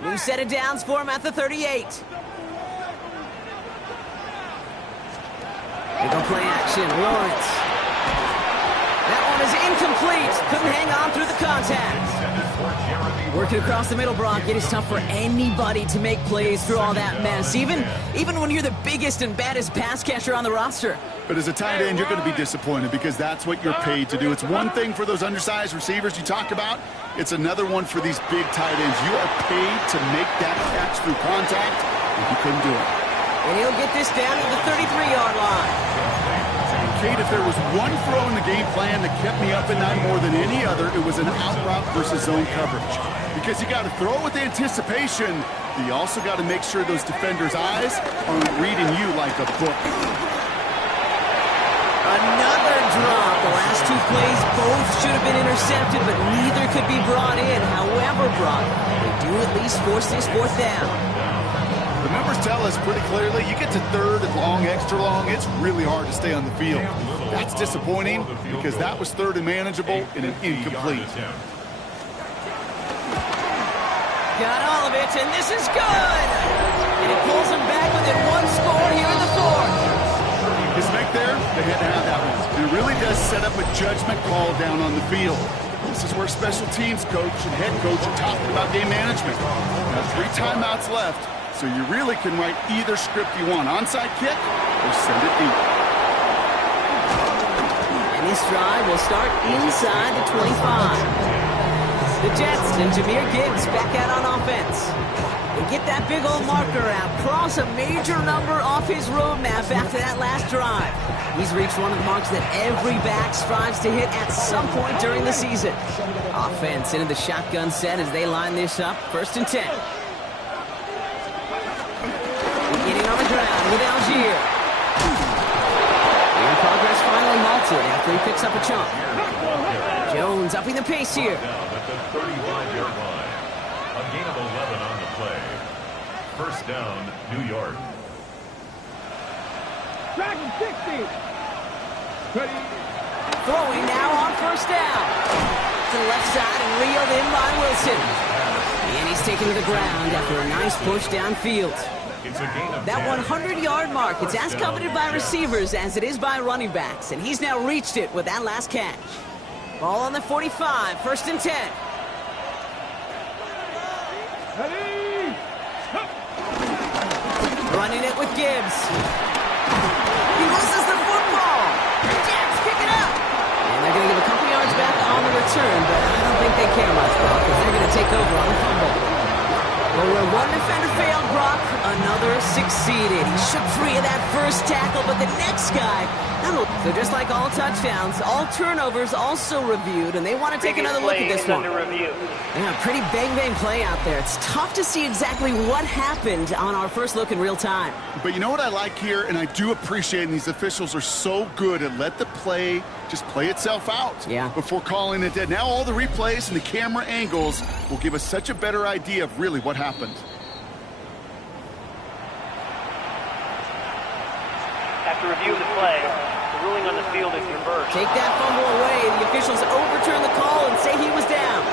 New set of downs for him at the 38. Nickel play action, Lawrence. That one is incomplete. Couldn't hang on through the contact. Working across the middle, Brock. It is tough for anybody to make plays through all that mess, even when you're the biggest and baddest pass catcher on the roster. But as a tight end, you're going to be disappointed because that's what you're paid to do. It's one thing for those undersized receivers you talk about. It's another one for these big tight ends. You are paid to make that catch through contact, and you couldn't do it. And he'll get this down to the 33-yard line. And Kate, if there was one throw in the game plan that kept me up at night more than any other, it was an out route versus zone coverage. Because you got to throw with anticipation, but you also got to make sure those defenders' eyes aren't reading you like a book. Another drop. The last 2 plays both should have been intercepted, but neither could be brought in. However, Brock, they do at least force this 4th down. The numbers tell us pretty clearly, you get to 3rd and long, extra long, it's really hard to stay on the field. That's disappointing because that was 3rd and manageable and an incomplete. Got all of it, and this is good! And it pulls them back within 1 score here in the 4th. This makes right there, they had to have that one. And it really does set up a judgment call down on the field. This is where special teams coach and head coach are talking about game management. Now 3 timeouts left, so you really can write either script you want. Onside kick or send it deep. And this drive will start inside the 25. The Jets and Jahmyr Gibbs back out on offense. They get that big old marker out, cross a major number off his roadmap after that last drive. He's reached one of the marks that every back strives to hit at some point during the season. Offense into the shotgun set as they line this up. 1st and 10. Beginning on the ground with Algier. In progress finally halted after he picks up a chunk. Jones upping the pace here. Down at the 35-yard line. A gain of 11 on the play. 1st down, New York. Dragon 60. Ready. Throwing now on 1st down. To the left side and reeled in by Wilson. And he's taken to the ground after a nice push downfield. It's a gain of That 10. 100-yard mark, it's as coveted by receivers as it is by running backs. And he's now reached it with that last catch. Ball on the 45, 1st and 10. Ready. Running it with Gibbs. He loses the football. The Jets pick it up. And they're going to give a couple yards back on the return, but I don't think they care much, Brock, because they're going to take over on the fumble. Well, where one defender failed, Brock, another succeeded. He shook free of that first tackle, but the next guy... So just like all touchdowns, all turnovers also reviewed, and they want to take another look at this one. Yeah, pretty bang-bang play out there. It's tough to see exactly what happened on our first look in real time. But you know what I like here, and I do appreciate, and these officials are so good at let the play just play itself out before calling it dead. Now all the replays and the camera angles will give us such a better idea of really what happened. After reviewing the play, the ruling on the field is reversed. Take that fumble away. The officials overturn the call and say he was down.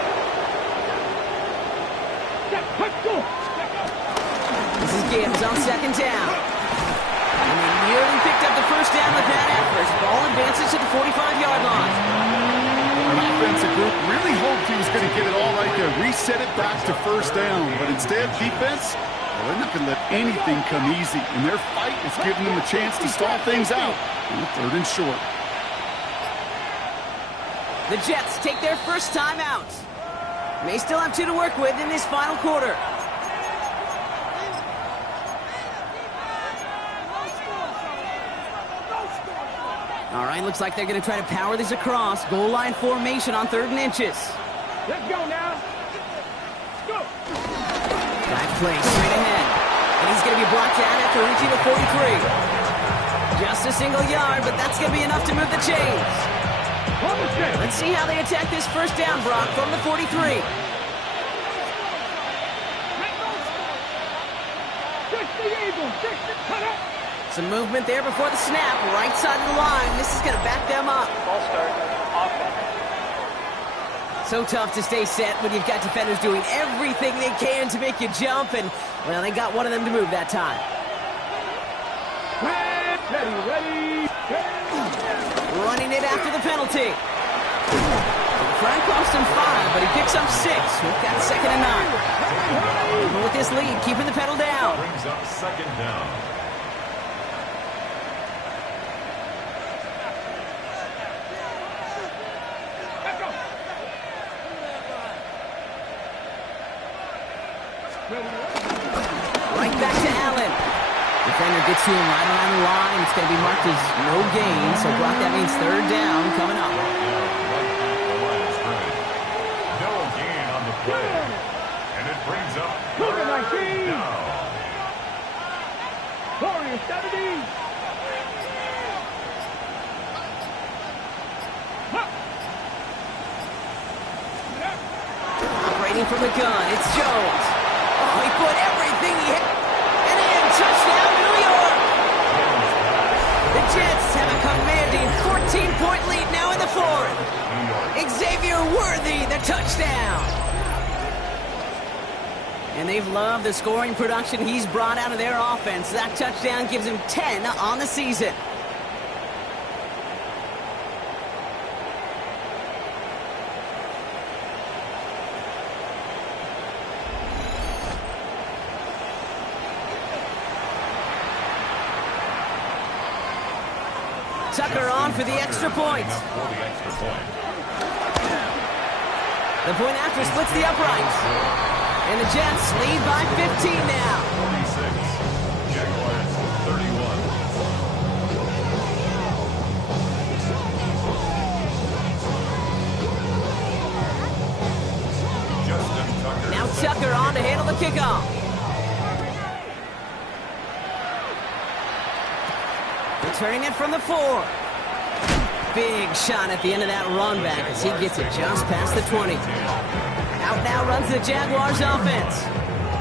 This is Gibbs on 2nd down. And they nearly picked up the 1st down with that effort. Ball advances to the 45-yard line. Our offensive group really hoped he was going to get it all right there, reset it back to 1st down. But instead, defense, well, they're not going to let anything come easy. And their fight is giving them a chance to stall things out on 3rd and short. The Jets take their first time out. They still have 2 to work with in this final quarter. All right, looks like they're going to try to power this across. Goal line formation on 3rd and inches. Let's go now. Go. Back play straight ahead. And he's going to be brought down after reaching the 43. Just a single yard, but that's going to be enough to move the chains. Let's see how they attack this 1st down, Brock, from the 43. Some movement there before the snap. Right side of the line. This is going to back them up. Ball start. Offense. So tough to stay set when you've got defenders doing everything they can to make you jump. And, well, they got one of them to move that time. Ready. Running it after the penalty. Frank cost him 5, but he picks up 6 with that 2nd and 9. Even with this lead, keeping the pedal down. Brings up 2nd down. Right back to Allen. Defender gets to him right around the line. It's going to be marked as no gain. So, Brock, that means 3rd down coming up. No gain on the play. And it brings up 3rd down. Warrior 70. Operating from the gun, it's Jones. Oh, he put everything he had. And in, touchdown, New York. The Jets have a commanding 14-point lead now in the 4th. Xavier Worthy, the touchdown. And they've loved the scoring production he's brought out of their offense. That touchdown gives him 10 on the season. Tucker on for the extra point. For the extra point. The point after splits the uprights. And the Jets lead by 15 now. 46. Jaguars 31. Justin Tucker. Now Tucker on to handle the kickoff. Returning it from the 4. Big shot at the end of that run back as he gets it just past the 20. Out now runs the Jaguars offense.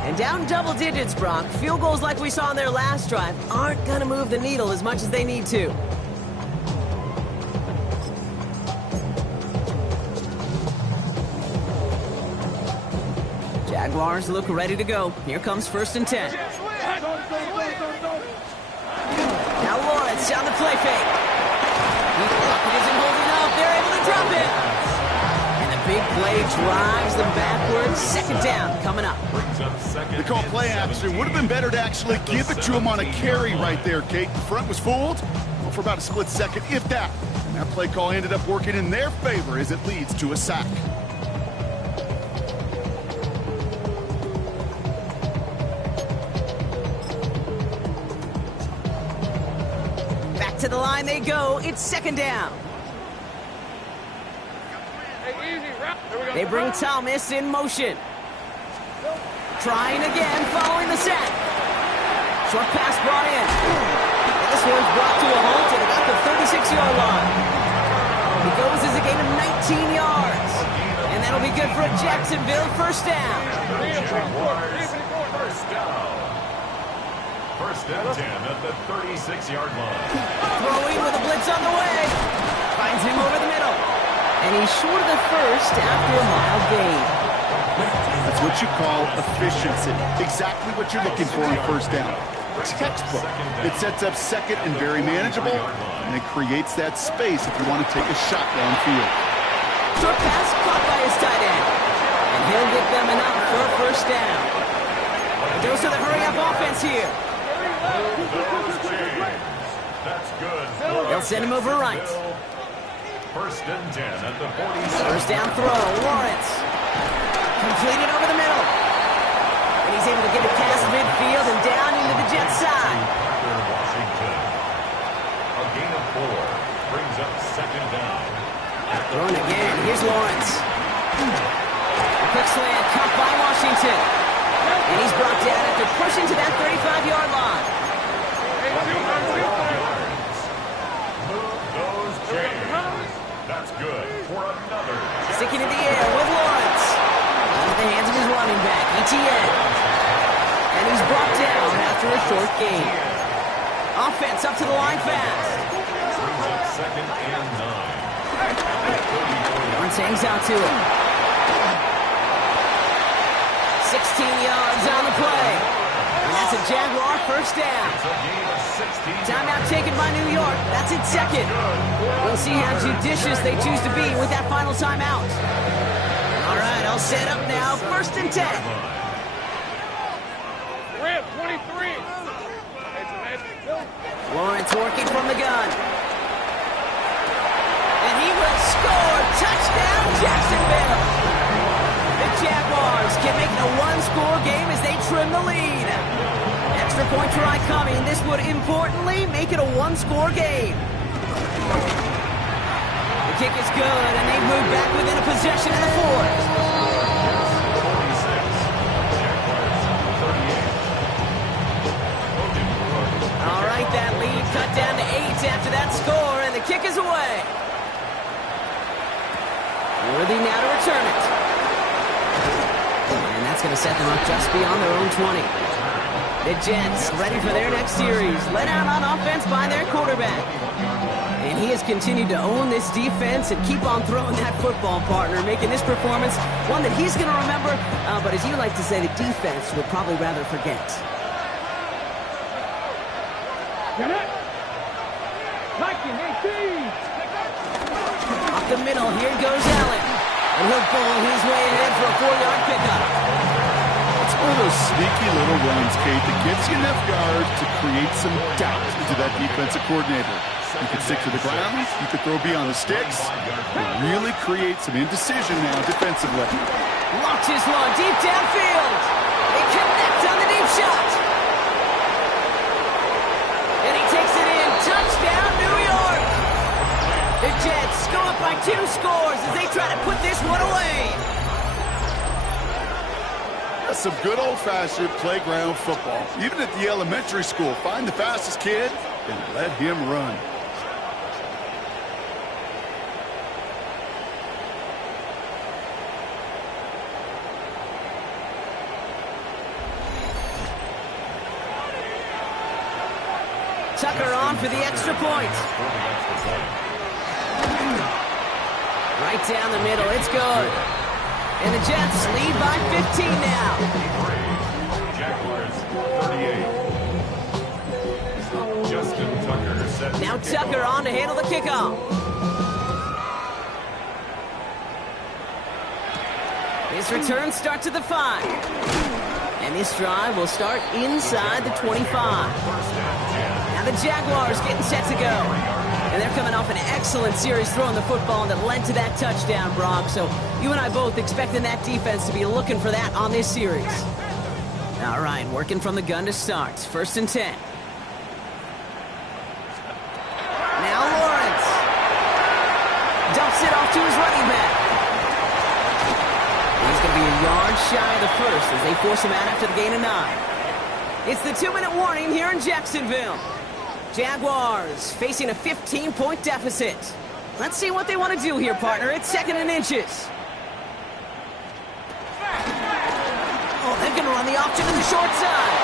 And down double digits, Brock. Field goals like we saw in their last drive aren't going to move the needle as much as they need to. Jaguars look ready to go. Here comes 1st and 10. Now Lawrence down the play fake. It isn't holding up. They're able to drop it. And the big play drives them backwards. 2nd down coming up. They call play action. Would have been better to actually give it to him on a carry right there, Kate. The front was fooled for about a split second, if that. And that play call ended up working in their favor as it leads to a sack. To the line they go. It's 2nd down. They bring Thomas in motion. Trying again, following the sack. Short pass brought in. And this one's brought to a halt at about the 36-yard line. He goes as a gain of 19 yards. And that'll be good for a Jacksonville 1st down. First down. 1st and 10 at the 36-yard line. Throwing with a blitz on the way. Finds him over the middle. And he's short of the 1st after a mild gain. That's what you call efficiency. Exactly what you're looking for on 1st down. Textbook. It sets up 2nd and very manageable, and it creates that space if you want to take a shot downfield. Short pass caught by his tight end. And he'll get them enough for a 1st down. Goes to the hurry-up offense here. That's good. They'll send him over right. 1st and 10 at the 46. 1st down throw. Lawrence. Completed over the middle. And he's able to get it past midfield and down into the Jets side. Washington. A gain of 4 brings up 2nd down. Thrown again. Here's Lawrence. A quick slant caught by Washington. And he's brought down after pushing to that 35-yard line. Those chains. That's good for another. Sticking in the air with Lawrence. Into the hands of his running back, ETN. And he's brought down after a short gain. Offense up to the line fast. Brings up 2nd and 9. Lawrence hangs out to him. 16 yards on the play. And that's a Jaguar 1st down. It's a gain of 16. Timeout taken by New York. That's its 2nd. We'll see how judicious they choose to be with that final timeout. All right, I'll set up now. 1st and 10. Red 23. Lawrence working from the gun. And he will score. Touchdown, Jacksonville. The Jaguars can make it a one-score game as they trim the lead. Extra point try coming. This would importantly make it a one-score game. The kick is good, and they've moved back within a possession in the 4th. 46. All right, that lead cut down to 8 after that score, and the kick is away. Worthy now to return it. And that's going to set them up just beyond their own 20. The Jets ready for their next series, led out on offense by their quarterback. And he has continued to own this defense and keep on throwing that football, partner, making this performance one that he's going to remember, but as you like to say, the defense would probably rather forget. Get it. Liking 18. Up the middle, here goes Allen. And he'll pull his way ahead for a 4-yard pickup. It's one of those sneaky little runs, Kate, that gets you enough yards to create some doubt into that defensive coordinator. You can stick to the ground. You can throw beyond the sticks. It really creates some indecision now defensively. Launches one deep downfield. They connect on the deep shot. And he takes it in. Touchdown, New York. The Jets go up by 2 scores as they try to put this one away. That's some good old-fashioned playground football. Even at the elementary school, find the fastest kid and let him run. Tucker on for the extra point. Right down the middle, it's good. And the Jets lead by 15 now. Jaguars 38. Justin Tucker set. Now Tucker on to handle the kickoff. His return starts at the 5. And this drive will start inside the 25. Now the Jaguars getting set to go. And they're coming off an excellent series throwing the football that led to that touchdown, Brock. So you and I both expecting that defense to be looking for that on this series. All right, working from the gun to start. 1st and 10. Now Lawrence dumps it off to his running back. He's going to be a yard shy of the first as they force him out after the gain of 9. It's the 2-minute warning here in Jacksonville. Jaguars facing a 15-point deficit. Let's see what they want to do here, partner. It's 2nd and inches. Oh, they're going to run the option to the short side.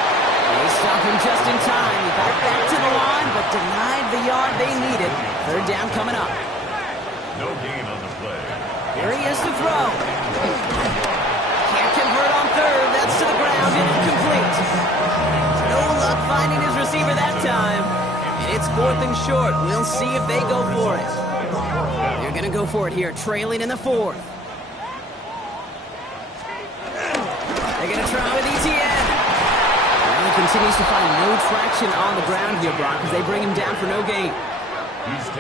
They stop him just in time. He got back to the line, but denied the yard they needed. 3rd down coming up. No gain on the play. Here he is to throw. Can't convert on 3rd. That's to the ground and incomplete. No luck finding his receiver that time. And it's 4th and short. We'll see if they go for it. They're going to go for it here, trailing in the 4th. They're going to try with ETN. Well, he continues to find no traction on the ground here, Brock, as they bring him down for no gain.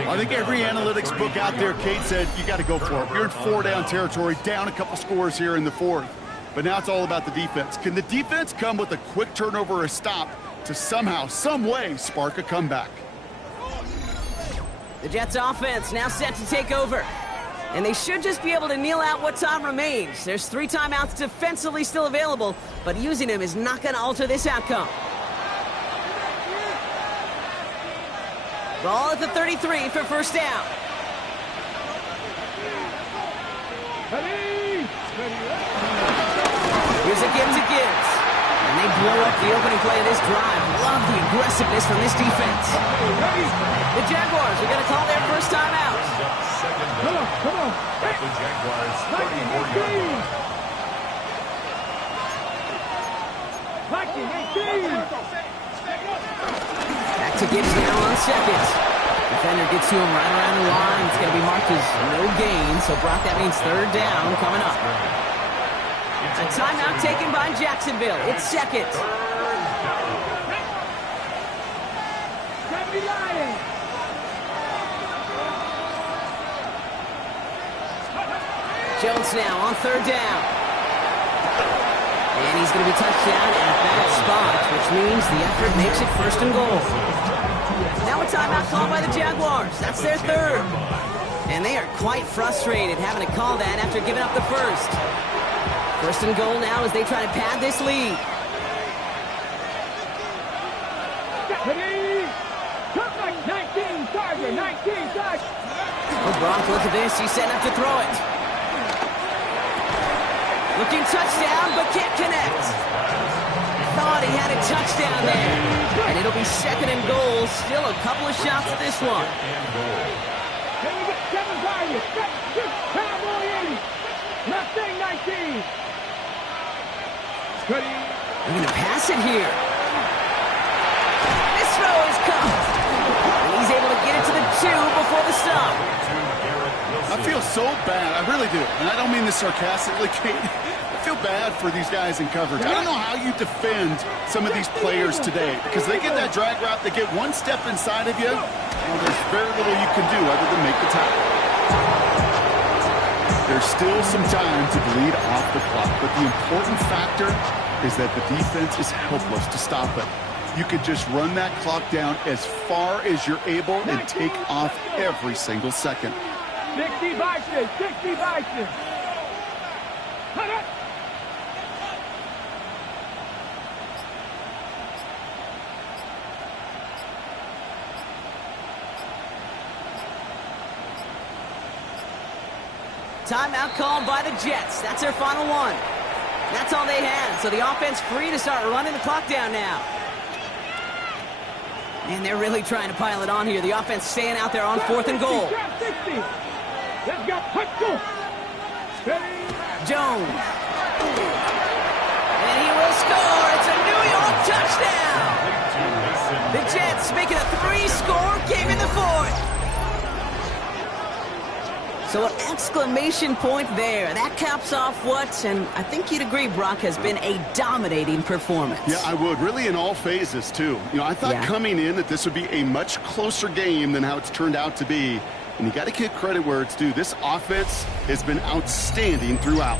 I think every analytics book out there, Kate, said you got to go for it. You're in 4-down territory, down a couple scores here in the 4th. But now it's all about the defense. Can the defense come with a quick turnover or a stop to somehow, some way, spark a comeback? The Jets offense now set to take over. And they should just be able to kneel out what time remains. There's 3 timeouts defensively still available, but using them is not going to alter this outcome. Ball at the 33 for 1st down. Here's a give to Gibbs. And they blow up the opening play of this drive. Love the aggressiveness from this defense. The Jaguars are going to call their first timeout. Come on. The Jaguars 34-yard line. Back to Gibbs now on 2nd. Defender gets to him right around the line. It's going to be marked as no gain. So, Brock, that means 3rd down coming up. A timeout taken by Jacksonville. It's 2nd. Jones now on 3rd down. And he's going to be touched down at that spot, which means the effort makes it 1st and goal. Now a timeout called by the Jaguars. That's their 3rd. And they are quite frustrated having to call that after giving up the 1st. 1st and goal now as they try to pad this lead. Oh, Brock, look at this. He's setting up to throw it. Looking touchdown, but can't connect. Thought he had a touchdown there. And it'll be 2nd and goal. Still a couple of shots at this one. They're going to pass it here. This throw is caught. And he's able to get it to the 2 before the stop. I feel so bad. I really do. And I don't mean this sarcastically, Kate. I feel bad for these guys in coverage. I don't know how you defend some of these players today because they get that drag route, they get one step inside of you, well, there's very little you can do other than make the tackle. There's still some time to bleed off the clock, but the important factor is that the defense is helpless to stop it. You could just run that clock down as far as you're able and take off every single second. 60 Bison, 60 Bison. Cut it. Timeout called by the Jets. That's their final one. That's all they had, so the offense free to start running the clock down now. And they're really trying to pile it on here. The offense staying out there on 4th and goal. 60. Let's go. Go. Jones. And he will score. It's a New York touchdown. The Jets making a 3-score game in the 4th. So an exclamation point there. That caps off what, and I think you'd agree, Brock, has been a dominating performance. Yeah, I would. Really in all phases, too. You know, I thought coming in that this would be a much closer game than how it's turned out to be. And you got to give credit where it's due. This offense has been outstanding throughout.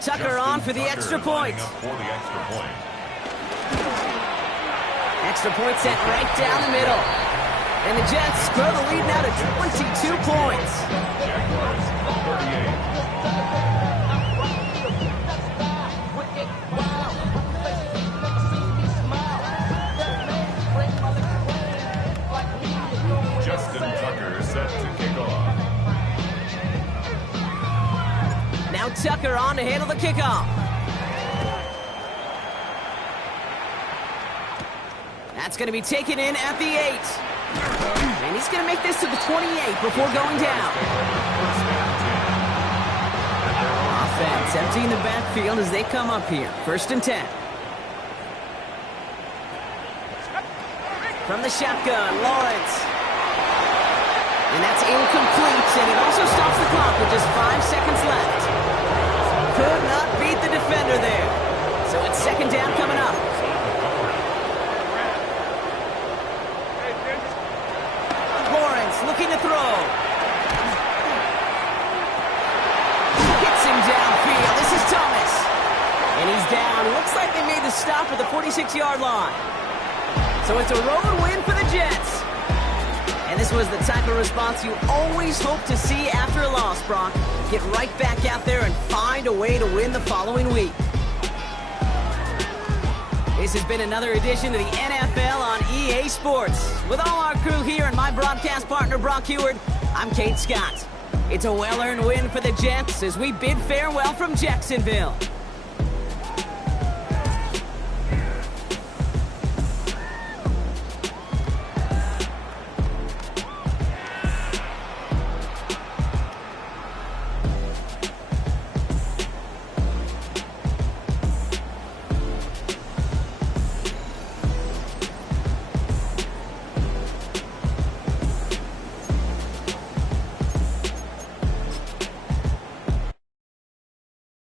Tucker on for the extra point. Extra point sent right down the middle. And the Jets grow the lead now to 22 points. Jaguars, 38. Justin Tucker set to kick off. Now Tucker on to handle the kickoff. That's going to be taken in at the 8. And he's going to make this to the 28 before going down. Offense emptying the backfield as they come up here. 1st and 10. From the shotgun, Lawrence. And that's incomplete, and it also stops the clock with just 5 seconds left. Could not beat the defender there. So it's 2nd down coming up. Lawrence looking to throw. Hits him downfield. This is Thomas. And he's down. Looks like they made the stop at the 46-yard line. So it's a road win for the Jets. And this was the type of response you always hope to see after a loss, Brock. Get right back out there and find a way to win the following week. This has been another edition of the NFL on EA Sports. With all our crew here and my broadcast partner, Brock Huard, I'm Kate Scott. It's a well-earned win for the Jets as we bid farewell from Jacksonville.